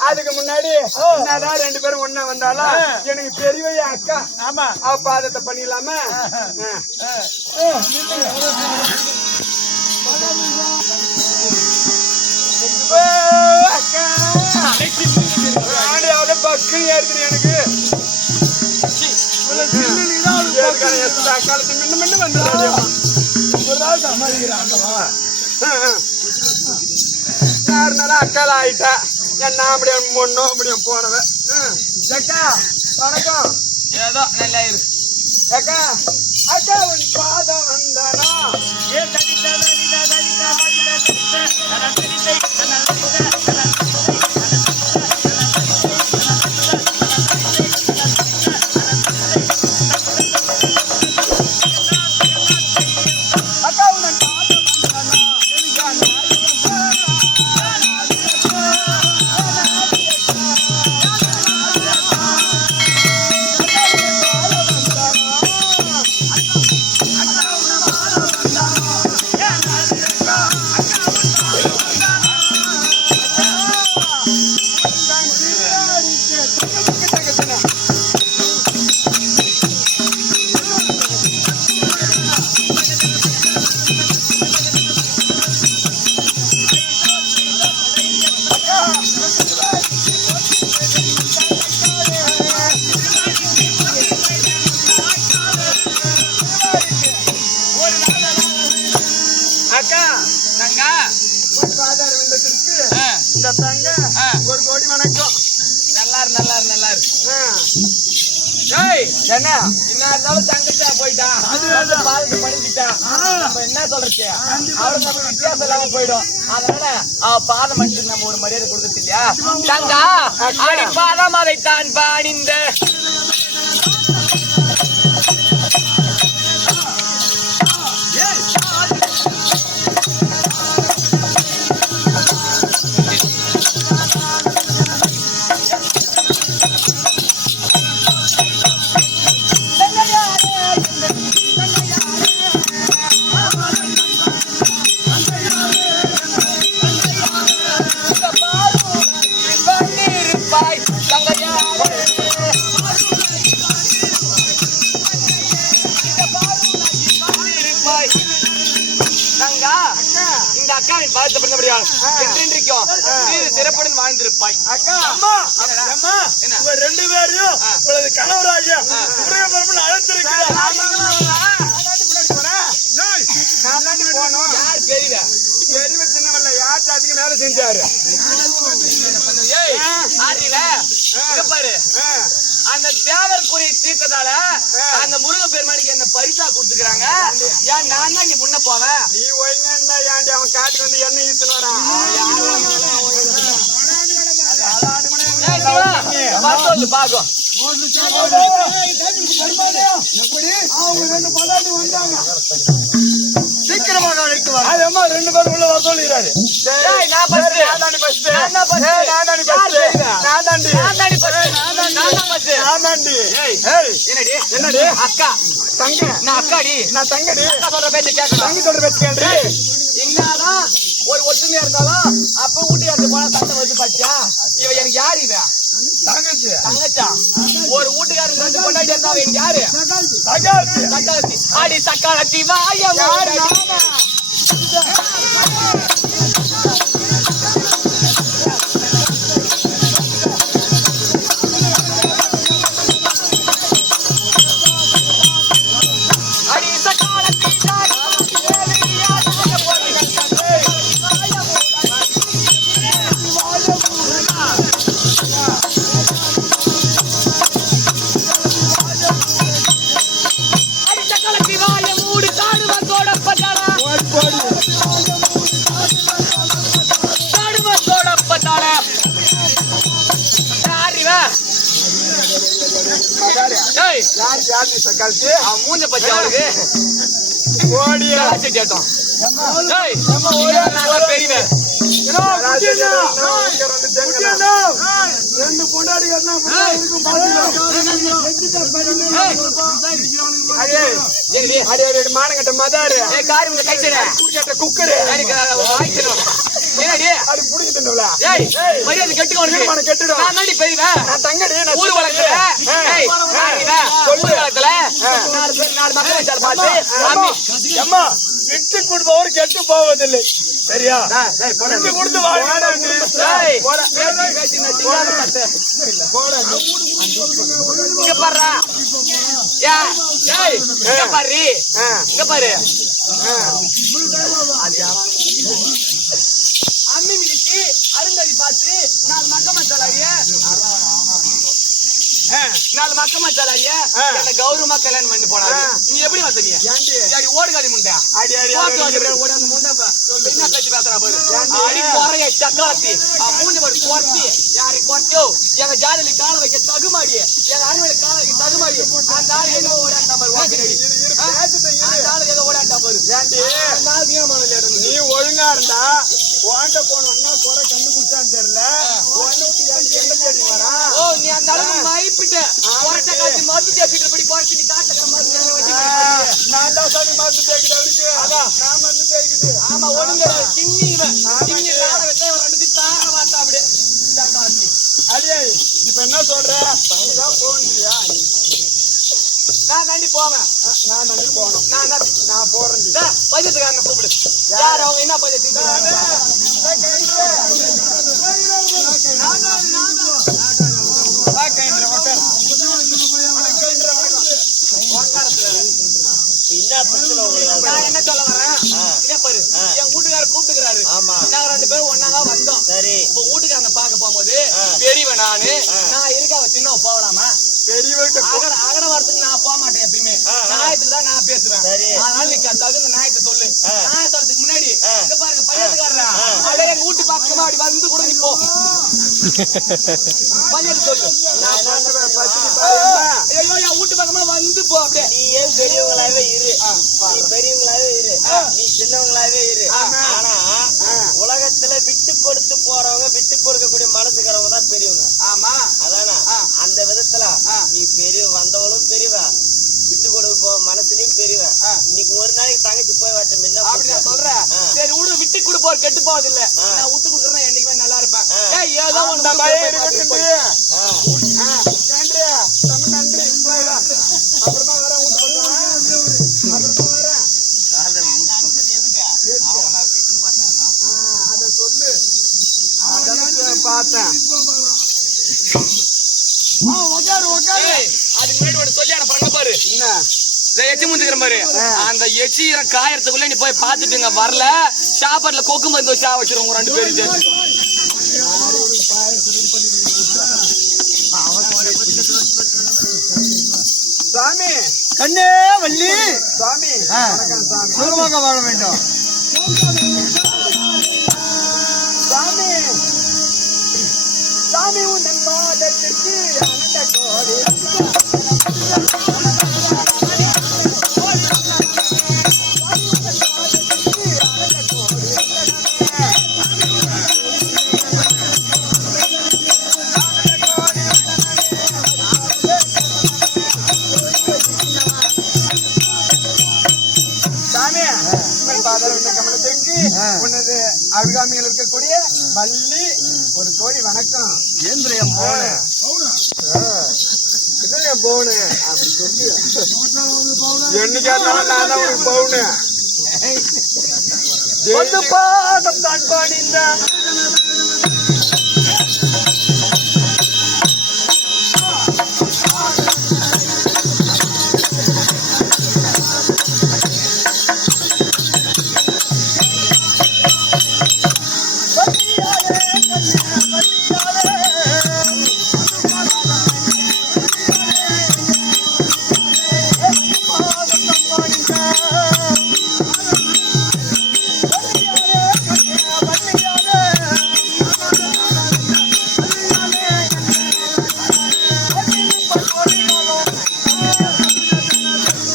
அதுக்கு முன்னாடி என்னதான் 2 பேரும் ஒண்ணா வந்தாலும் எனக்கு பெரியவைய அக்கா. ஆமா, அவ பாதத்தை பண்ணிடலாமா? அக்கா பக்கு ஏறுது எனக்கு. காலத்து முன்ன முன்ன வந்து சமாளிக்கிறான். அக்கால ஆயிட்டா என்ன அப்படியே ஒன்னும் அப்படியும் போனவன். அக்கா வணக்கம். ஏதோ நல்லா இரு அக்கா. அக்கா உன் பாதம் வந்தானா நல்லா ஏய் என்ன இன்னாலும் தங்கச்சா போயிட்டா அது பாலத்து படிச்சுட்டா நம்ம என்ன சொல்றது அவரு நம்ம வித்தியாசம் இல்லாம போயிடும் அதனால அவ பாதம் மனுஷன் நம்ம ஒரு மரியாதை கொடுக்கறது இல்லையா தங்கா அடி பாதம் அதைத்தான் பாடிந்த சிறப்புடன் வாழ்ந்திருப்பாய் அக்கா அம்மா அம்மா உங்க ரெண்டு பேரையும் உங்களது கணவராகிய முருகப்பெருமான் அழைத்திருக்கிறார். நான் தாண்டி போனோம். யார் பெரியவ பெரியவ சின்னவல்ல யார் சாதிக்கு வேலை செஞ்சாரு. பாரு அந்த தேவர்குரிய தீர்த்ததால அந்த முருகன் பெருமானுக்கு என்ன பரிசா கொடுத்துக்கிறாங்க. ஏன் நான் தான் நீ முன்ன போவேன். நீ ஒழுங்கா ஏன்டி அவன் காட்டுக்கு வந்து என்ன ஈத்துன்னு வரான். பாக்கும் சீக்கிரமாக அழைத்து வா. அதம்மா ரெண்டு பேரும் உள்ள வர சொல்லிடுறாரு. என்னடி அக்கா தங்க நான் அக்காடி நான் தங்கடி அக்கா சொல்ற பேச்சு கேட்கணும். தங்கி சொல்ற பேச்சு கேள்வி. என்னதான் ஒரு ஒற்றுமையா இருந்தாலும் அப்ப வீட்டுக்காரத்து போனா சண்டை வச்சு பாத்தியா இவ எனக்கு யாரு இவ தங்கச்சி தங்கச்சா ஒரு வீட்டுக்காரருக்கு ரெண்டு கொண்டாடி இருந்தா எனக்கு யாரு தகாசி சக்காலத்தி அடி சக்காலத்தி வாய அடி சக்காலத்தி சக்காலத்தி மூஞ்ச பத்தி அவருக்கு ஓடியா கேட்டோம் பெரியவன் ரெண்டு பொண்டாடி மானங்கட்ட மதாரு குக்கரு அது புடிக்கிட்டு மரியாதை கெட்டுக்கணும் கெட்டுடும் பெரியவன் நான் தங்கடி ஊர் வளர்க்கல நாலு மக்கள் வச்சாரு பாத்து அம்மா விட்டு கொடுப்பவர் கெட்டு போவதில்லை. சரியா விட்டு கொடுத்து பாரு அம்மி மிதிச்சு அருந்ததி பார்த்து நாலு மக்கமா சொல்லாரிய கௌரவமா கல்யாணம் பண்ணி போனாரு. நீ எப்படி வசதிய ஓடுகாடி முண்டா முண்டை என்ன பேச்சு பேசுறா பாரு அடி குறைய சக்காலத்தி மூஞ்சி பாரு குறைச்சி யாரை குறைச்சோ எங்க ஜாதியில கால வைக்க தகுமாடி எங்க அறுவடை கால வைக்க தகுமாடி அந்த ஆள் எங்க ஓடாண்டா பாரு அந்த ஆளு எங்க ஓடாண்டா பாரு நீ ஒழுங்கா இருந்தா ஓண்ட போனோம்னா குறை கண்டுபிடிச்சான்னு தெரியல. ஓ நீ அந்த அளவுக்கு மயப்பிட்ட குறைச்ச காட்சி மருந்து தேக்கிட்டு குறைச்சி நீ காட்டுல மருந்து நான் தான் சாமி மருந்து தேக்கிட்டு நான் மருந்து தேக்கிட்டு ஆமா ஒழுங்கு திங்கிடுவேன் திங்கி ரெண்டு தார மாட்டா அப்படியே அடியே இப்ப என்ன சொல்ற போனியா நான் தாண்டி போவேன் நான் நன்றி போகணும் நான் போறேன் பஞ்சத்துக்காரனை கூப்பிடு யார் அவங்க என்ன பஞ்சத்துக்கு நான் என்ன சொல்ல வரேன் பாரு என் வீட்டுக்காரர் கூப்பிட்டுக்கிறாரு நாங்க ரெண்டு பேரும் ஒன்னாதான் வந்தோம் இப்ப வீட்டுக்காரனை பார்க்க போகும்போது பெரியவன் நான் போறேன். அதனால நீ தகுந்த நியாயத்தை சொல்லு. நியாயம் சொல்றதுக்கு முன்னாடி இங்க பாருங்க பையத்துக்காரரா, அப்படியே எங்க வீட்டு பக்கமா அப்படி வந்து கூட நிப்போ. பையன் சொல்லு. ஐயோ என் வீட்டு பக்கமா வந்து போ. அப்படியே நீ ஏன் பெரியவங்களாவே இரு, நீ பெரியவங்களாவே இரு, நீ சின்னவங்களாவே இரு. ஆனா உலகத்துல விட்டு கொடுத்து போறவங்க, விட்டு கொடுக்கக்கூடிய மனசுக்கிறவங்க தான் பெரியவங்க. ஆமா அதானா அந்த விதத்துல நீ பெரிய வந்தவளும் பெரியவ, விட்டு கொடுக்க மனசுலயும் பெரியவ. இன்னைக்கு ஒரு நாளைக்கு தங்கச்சி போய் வரட்டும் முன்ன அப்படி நான் சொல்றேன். சரி விடு, விட்டு கொடுப்போ கெட்டு போவது இல்ல. நான் விட்டு கொடுக்குறேன், என்னைக்குமே நல்லா இருப்பேன். ஏதோ ஒண்ணு பயம் இருக்கட்டும். நன்றி ரொம்ப நன்றி. அப்புறமா வரேன் வீட்டு பக்கம். அப்புறமா வரேன். அத சொல்லு. பார்த்தேன் அதுக்கு முன்னாடி ஒரு சொல்லி பண்ண பாரு. என்ன எச்சி முந்துக்கிற மாதிரி அந்த எச்சி காயறதுக்குள்ள நீ போய் பாத்துட்டுங்க. வரல சாப்பாட்டுல கொக்கு மருந்து வச்சு வச்சிருவோம் 2 பேரும். சாமி கண்ணே வள்ளி சாமி சுகமாக வாழ வேண்டும். சாமி சாமி உந்தன் பாதத்திற்கு அனந்த கோடி உனது அருகாமையில் இருக்கக்கூடிய வள்ளி ஒரு கோடி வணக்கம். ஏந்திரியம் போன போனு அப்படி சொல்லி என்னைக்கா நான் தான் உனக்கு போனு பாடம் தான் பாடிந்தான்.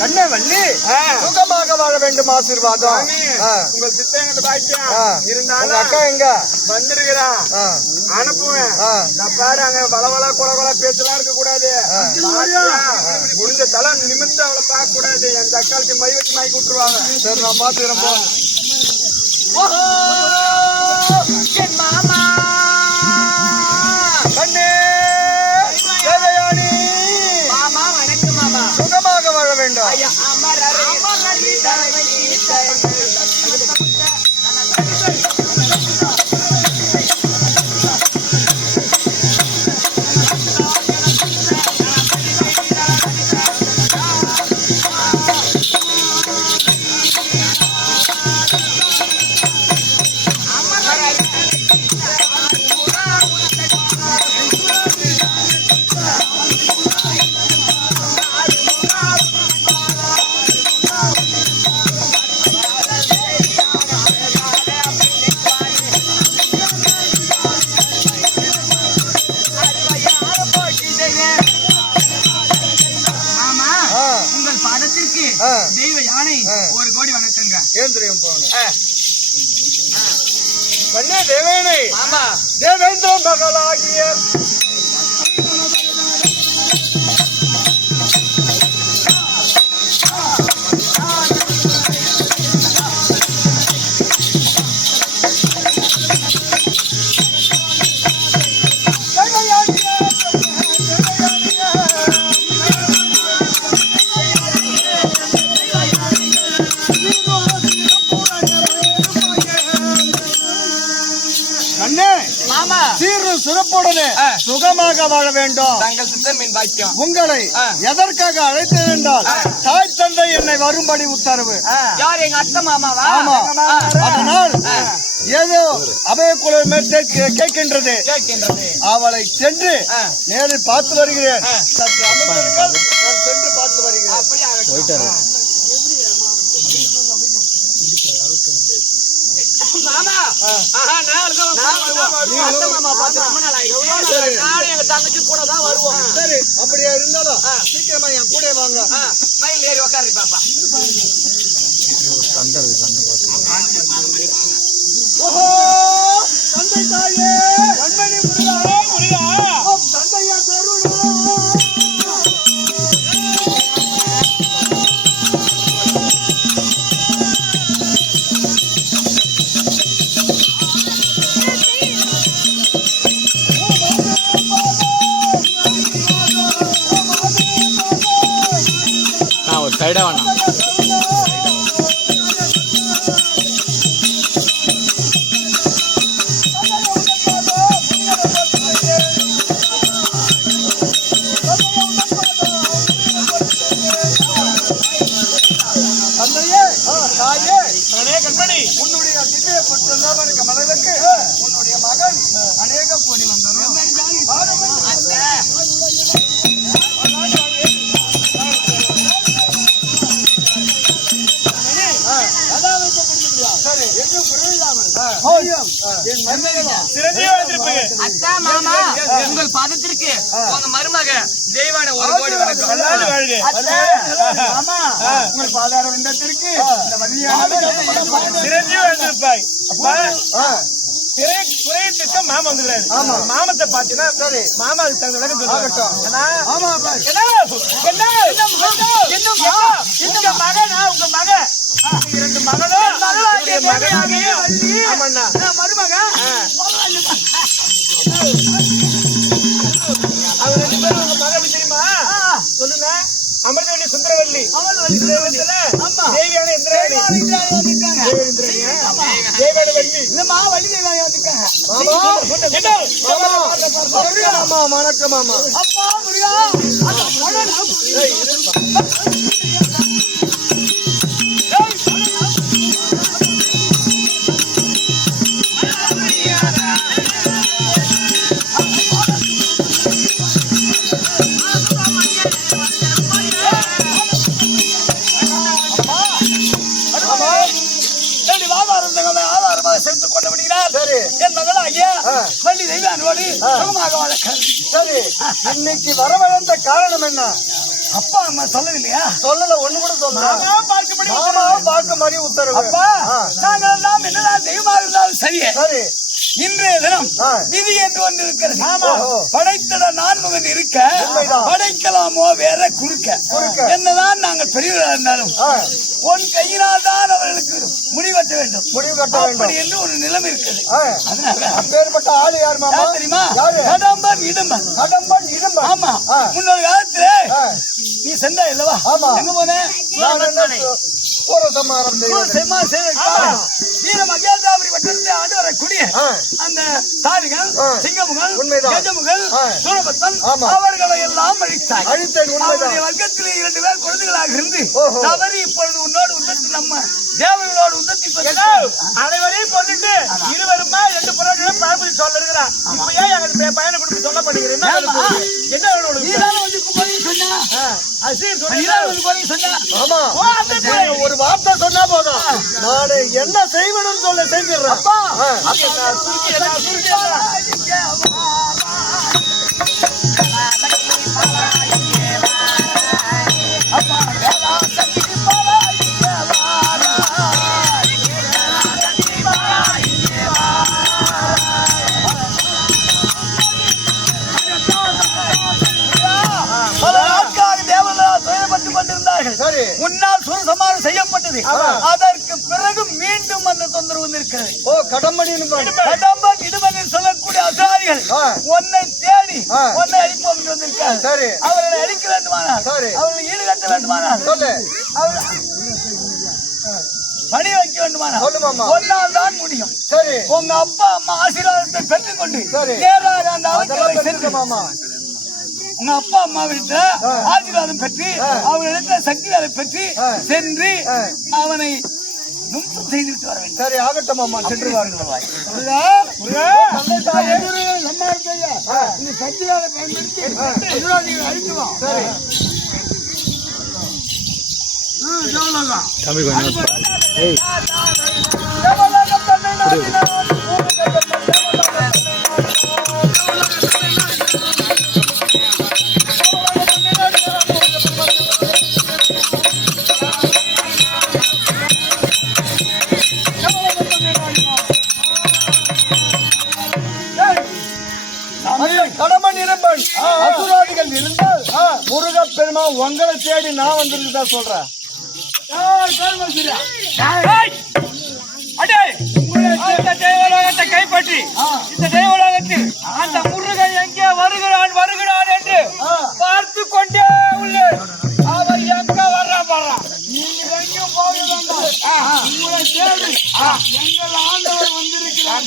கண்ணே வள்ளி சுகமாக வாழ வேண்டும். ஆசீர்வாதம். உங்கள் சித்தங்கிட்ட பாக்கியம் இருந்தாலும் அக்கா எங்க வந்திருக்கிறான், அனுப்புவேன். நான் பாரு அங்க வளவள குளவள பேச்செல்லாம் இருக்க கூடாது. முடிஞ்ச தலை நிமிர்ந்து அவளை பார்க்க கூடாது. என் தக்காளி மை வச்சு மயக்கி விட்டுருவாங்க. சரி நான் பாத்துக்கிறேன் போ. மாமா கண்ணே தேவயானி மாமா வணக்கம் மாமா. சுகமாக வாழ வேண்டும். தெய்வ யானை ஒரு கோடி வணக்கங்க. ஏந்திரியம் போன கண்ணே தேவேனை மாமா தேவேந்திர மகளாகிய சீரும் சிறப்புடனே சுகமாக வாழ வேண்டும். தங்கள் சித்தமின் பாக்கியம். உங்களை எதற்காக அழைத்தேன் என்றால் தாய் தந்தை என்னை வரும்படி உத்தரவு. யார் எங்க அத்தை மாமாவா? ஆமா. அதனால் ஏதோ அபயக்குழல் கேட்கின்றது. அவளை சென்று நேரில் பார்த்து வருகிறேன். சற்று அமர்ந்திருங்கள், நான் சென்று பார்த்து வருகிறேன். அப்படி மாமா ஆஹா நாங்க மாமா பார்த்து ரொம்ப நாள் ஆயிடுச்சு. நானும் எங்க தங்கச்சி கூட தான் வருவோம். சரி அப்படியா இருந்தாலும் சீக்கிரமா என் கூட வாங்க. மயில் ஏறி உட்காரு பாப்பா. ஓஹோ தந்தை தாயே கண்மணி முருகா முருகா தந்தையா தருணா ஒரு சைடா வேணாம். தந்தையே தாயே அடே கண்மணி உன்னுடைய திவ்ய புத்தக மலருக்கு உன்னுடைய மகன் அநேக கோடி வந்தாலும் சரி என்று குறையில்லாமல் என் மன்னர்களா சிரஞ்சீவி வந்திருப்பீங்க. அத்தா மாமா உங்கள் பதத்திற்கு உங்க மருமக தெய்வான ஒரு கோடி வணக்கம். நல்லாது வாழ்க. ஆமா உங்கள் பாதார விந்தத்திற்கு இந்த வழியாக சிரஞ்சீவி வந்திருப்பாய். அப்பா குறைய திட்டம் மாமா வந்துக்கிறாரு. மாமத்தை பாத்தீங்கன்னா மாமாவுக்கு தகுந்த விளக்கம் சொல்லுவாங்க. ஆமா உங்க மகனா உங்க மகன் இரண்டு மகனும் ஆமாண்ணா மருமக அது ரெண்டு பேரும் உங்க மகன் தெரியுமா? சொல்லுங்க. அமிர்தவல்லி சுந்தரவல்லி தேவியான இந்திராணி வணக்கம் மாமா ஆதாரமாக சேர்த்துக் கொண்டு விடுகிறார். என் மகள் ஐயா வள்ளி தெய்வானோடு சுகமாக வளர்க்க. சரி இன்னைக்கு வரவழைத்த காரணம் என்ன? அப்பா அம்மா சொல்லவில்லையா? சொல்லல ஒண்ணு கூட சொல்லல. மாமாவும் பார்க்க மாதிரி உத்தரவு. அப்பா நாங்கள் எல்லாம் என்னதான் தெய்வமாக இருந்தாலும் சரியே. சரி இன்றைய தினம் விதி என்று ஒன்று இருக்கிறது. படைத்திட நான்முகன் இருக்க படைக்கலாமோ வேற குறுக்க. என்னதான் நாங்கள் பெரியவர்களாக இருந்தாலும் உன் கையினால் தான் அவர்களுக்கு முடிவெட்ட வேண்டும். முடிவு கட்ட வேண்டும் அப்படி என்று ஒரு நிலைமை இருக்குது. அதனால அப்பேற்பட்ட ஆளு யார் மாமா தெரியுமா? கடம்பன் இடும்பன். கடம்பன் இடும்பன். ஆமா முன்னொரு காலத்துல நீ சென்றா இல்லவா? எங்க போன? பூரசமாரம் வீர மகேந்திராபுரி வட்டத்தை ஆண்டு வர கூடிய அந்த தாரிகள் சிங்கமுகள் கஜமுகள் சூரபத்மன் அவர்களை எல்லாம் அழித்தாய். அவருடைய வர்க்கத்திலே 2 பேர் குழந்தைகளாக இருந்து தவறி இப்பொழுது உன்னோடு உந்தத்து நம்ம தேவர்களோடு உந்தத்தி அனைவரையும் கொண்டுட்டு இருவருமா 2 புறாக்களும் பழமொழி சொல்ல இருக்கிறான். இப்ப ஏன் எங்க பையனை கொடுத்து சொல்ல பண்ணுகிறேன்? ஒரு வார்த்தை சொன்னா போதும் நானு என்ன செய்வேன்னு சொல்ல செஞ்சிடறேன். முன்னால் சூரசமாரம் செய்யப்பட்டது. அதற்கு பிறகு மீண்டும் அந்த தொந்தரவு வந்திருக்கிறது. கடம்பன் இடுமன் சொல்லக்கூடிய அசாரிகள் உன்னை தேடி உன்னை அழிப்போம் என்று வந்திருக்காரு. அவர்களை அழிக்க வேண்டுமானால் அவர்களை ஈடுகட்ட வேண்டுமானால் பணி வைக்க வேண்டுமானால் ஒன்னால் தான் முடியும். உங்க அப்பா அம்மா ஆசீர்வாதத்தை பெற்றுக்கொண்டு நேராக அந்த அவர்களை சென்று உங்க அப்பா அம்மா வீட்டுல ஆசீர்வாதம் பெற்று அவர்களிடத்துல சக்திகளை பெற்று சென்று அவனை நுட்பம் செய்துவிட்டு வர வேண்டும். சரி ஆகட்டும் அம்மா சென்று வாருங்கள். சக்திகளை பயன்படுத்தி அழிக்குவோம். தம்பி கொஞ்சம் கடமன் இருப்பன் அசுராதிகள் இருந்தால் முருகப்பெருமான் உங்களை தேடி நான் வந்திருக்குதா சொல்றேன். தேவலோகத்தை கைப்பற்றி இந்த தேவலோகத்தில் அந்த முருகன் எங்கே வருகிறான் வருகிறான் என்று பார்த்து கொண்டே உள்ளேன். அவர் எங்க வர்றான் நீங்க எங்கேயும் போக வேண்டாம். உங்களை தேடி எங்கள் ஆண்டவர் வந்திருக்கிறார்.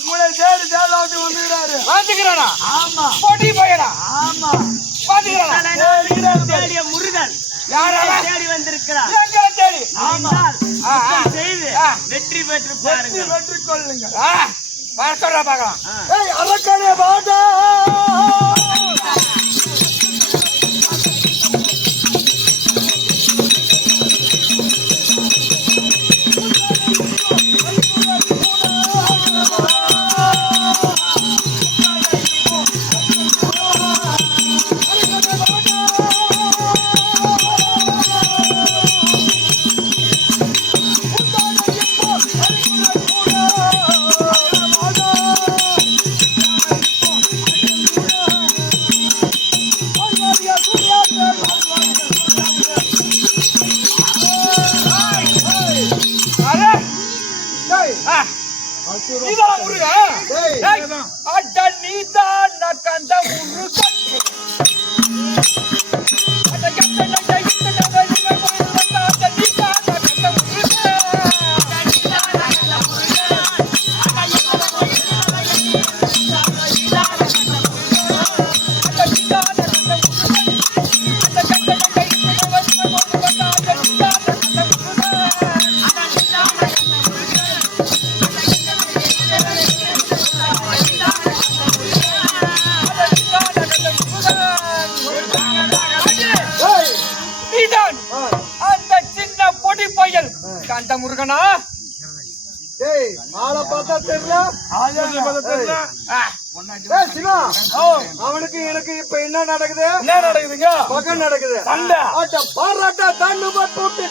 உங்களை தேடி தேவலோகத்தை வந்துகிறாரு. வந்துக்கிறானா? ஆமா. போட்டி போயடா. ஆமா. தேடிய முருகன் தேடி வந்திருக்கிறார். எங்களை தேடி செய்து வெற்றி பெற்று பாருங்கள். வெற்றி கொள்ளுங்க. பார்க்கலாம். அரக்கனே பாடா அந்த முருகனா? ஆளை பார்த்தா தெரியல. அவனுக்கு எனக்கு இப்ப என்ன நடக்குது? என்ன நடக்குதுங்க? பகல் நடக்குது. சண்டை பாராட்டா தண்ணு போட்டு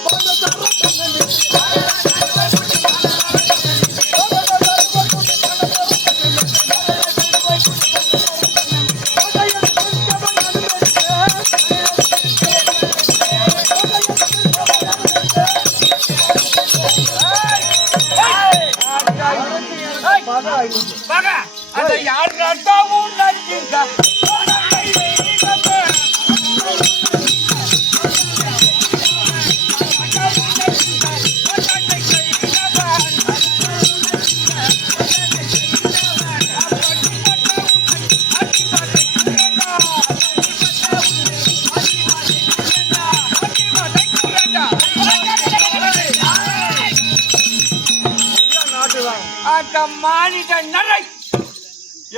மானிட நரை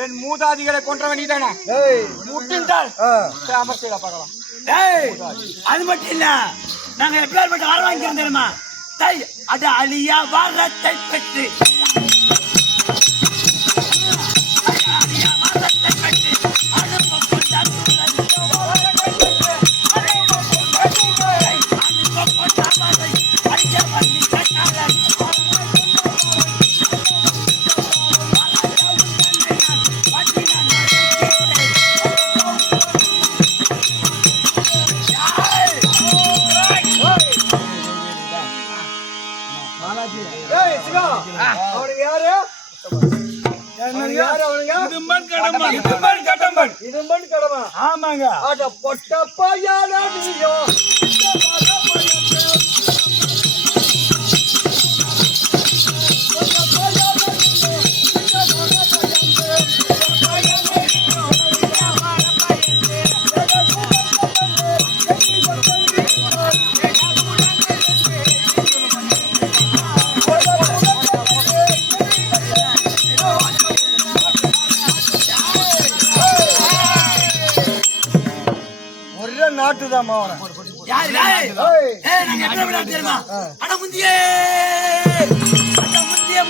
என் மூதாதிகளை கொன்றவன் நீதானே? முட்டின்றால் அமர்த்தியில பார்க்கலாம். அது மட்டும் இல்ல, நாங்க எப்பேற்பட்ட வர வாங்கிக்கிறோம் தெரியுமா? அது அழியா வரத்தை பெற்று அவனுக்கு யாரு? இடும்பன் கடமை. ஆமாங்க. அட பொட்ட பையன நீயோ நாட்டுதான் மாவன யாரு நாங்க என்ன விளையாட்டு தெரியுமா? அட முந்தியே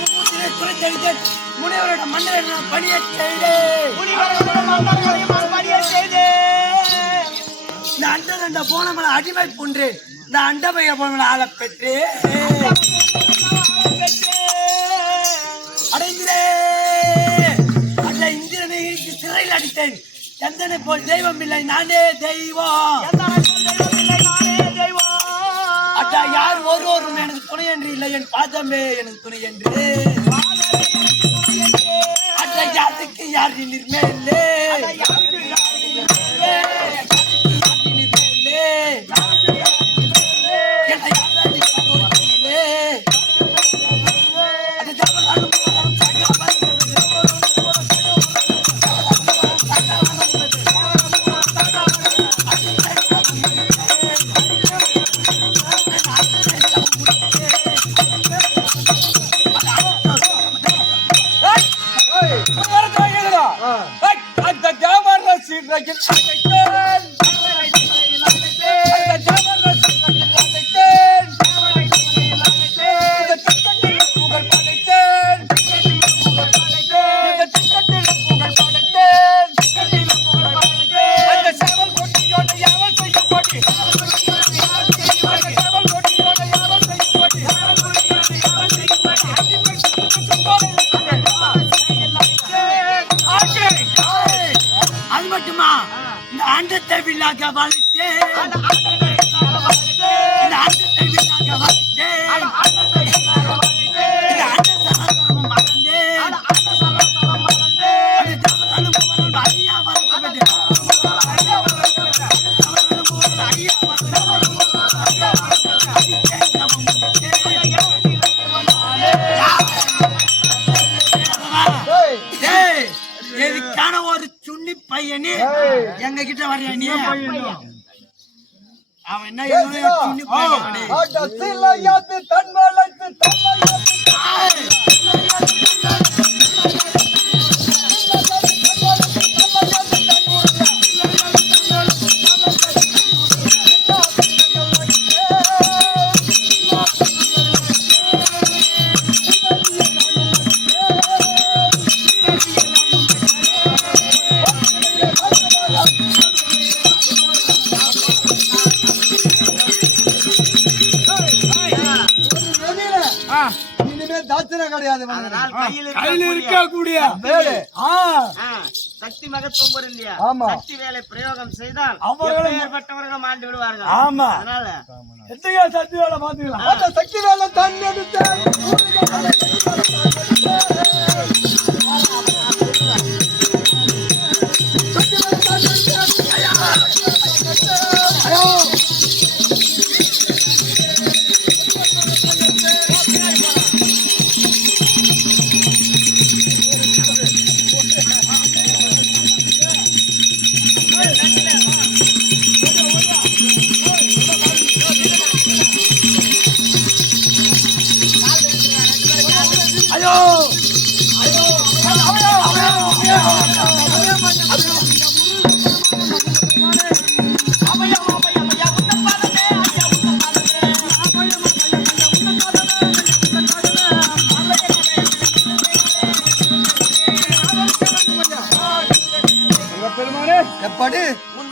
முன்னூத்திலே துறைச்சடித்தேன் முனிவரோட மன்னரை நான் பணியை செய்தேன். இந்த அண்ட போனவளை அடிமை போன்று இந்த அண்டமைய போனவளை ஆள பெற்று அடைந்திரே அந்த இந்திரனை சிறையில் அடித்தேன். சந்தனை போல் தெய்வம் இல்லை நானே தெய்வம். அட்டா யார் ஒருவரும் எனக்கு துணை என்று இல்லை என் பாதமே எனக்கு துணை என்று அட்டா யாருக்கு யார் நிர்மேலே ஒரு சுண்ணி பையனே எங்க கிட்ட வர்றியா நீ? அவன் என்ன சுண்ணி பையனே கையில் இருக்கக்கூடிய சக்தி மகத்துவம் பொருந்திய சக்தி வேலை பிரயோகம் செய்தால் ஏற்பட்டவர்கள் ஆண்டு விடுவார்கள். ஆமா, அதனால எத்தகைய சக்தி வேலை பாத்துக்கலாம். சக்தி வேலை தண்ணி எடுத்து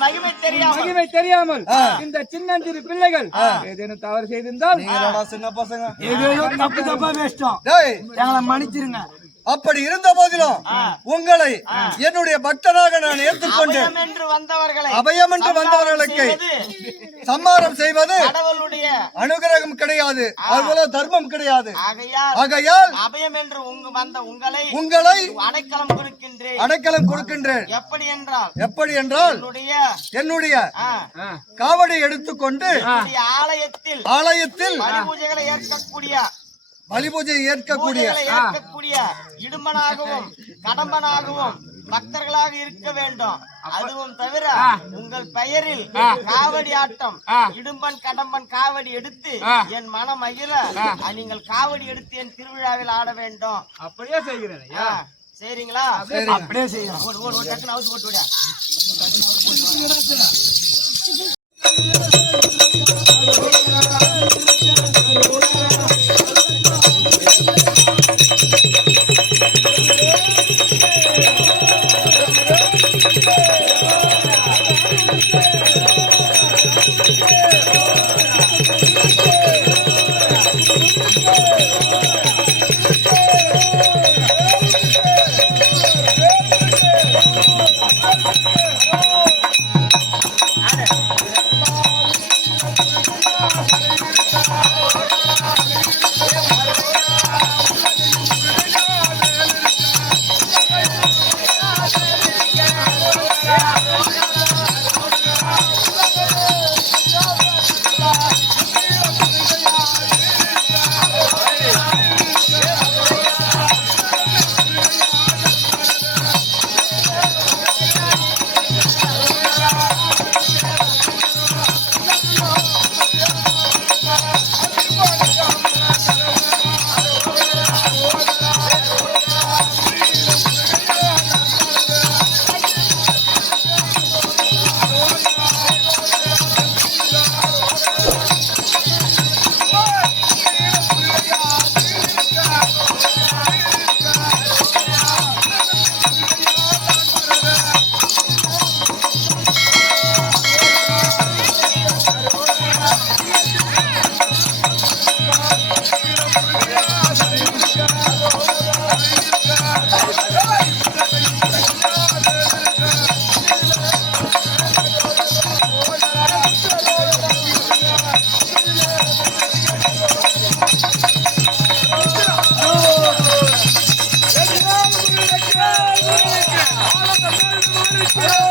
மகிமை தெரியாமல் இந்த சின்னஞ்சிறு பிள்ளைகள் ஏதேனும் தவறு செய்திருந்தால் சின்ன பசங்க ஏதேனும் தப்பு தப்பா வேஸ்டோம் எங்களை மன்னிச்சிருங்க. அப்படி இருந்த போதிலும் உங்களை என்னுடைய பக்தனாக நான் ஏற்றுக்கொண்டேன். அபயம் என்று வந்தவர்களுக்கு சம்மாரம் செய்வது அனுகிரகம் கிடையாது, அதுபோல தர்மம் கிடையாது. ஆகையால் அபயம் என்று வந்த உங்களை அடைக்கலம் கொடுக்கின்றேன். எப்படி என்றால் என்னுடைய காவடி எடுத்துக்கொண்டு ஆலயத்தில் பலிபூஜை ஏற்கக்கூடிய இடும்பனாகவும் கடம்பனாகவும் பக்தர்களாக இருக்க வேண்டும். அதுவும் தவிர உங்கள் பெயரில் காவடி ஆட்டம் இடும்பன் கடம்பன் காவடி எடுத்து என் மனம் மகிழ நீங்கள் காவடி எடுத்து என் திருவிழாவில் ஆட வேண்டும். அப்படியே செய்கிறேன். சரிங்களா? அப்படியே செய்யலாம். Hello.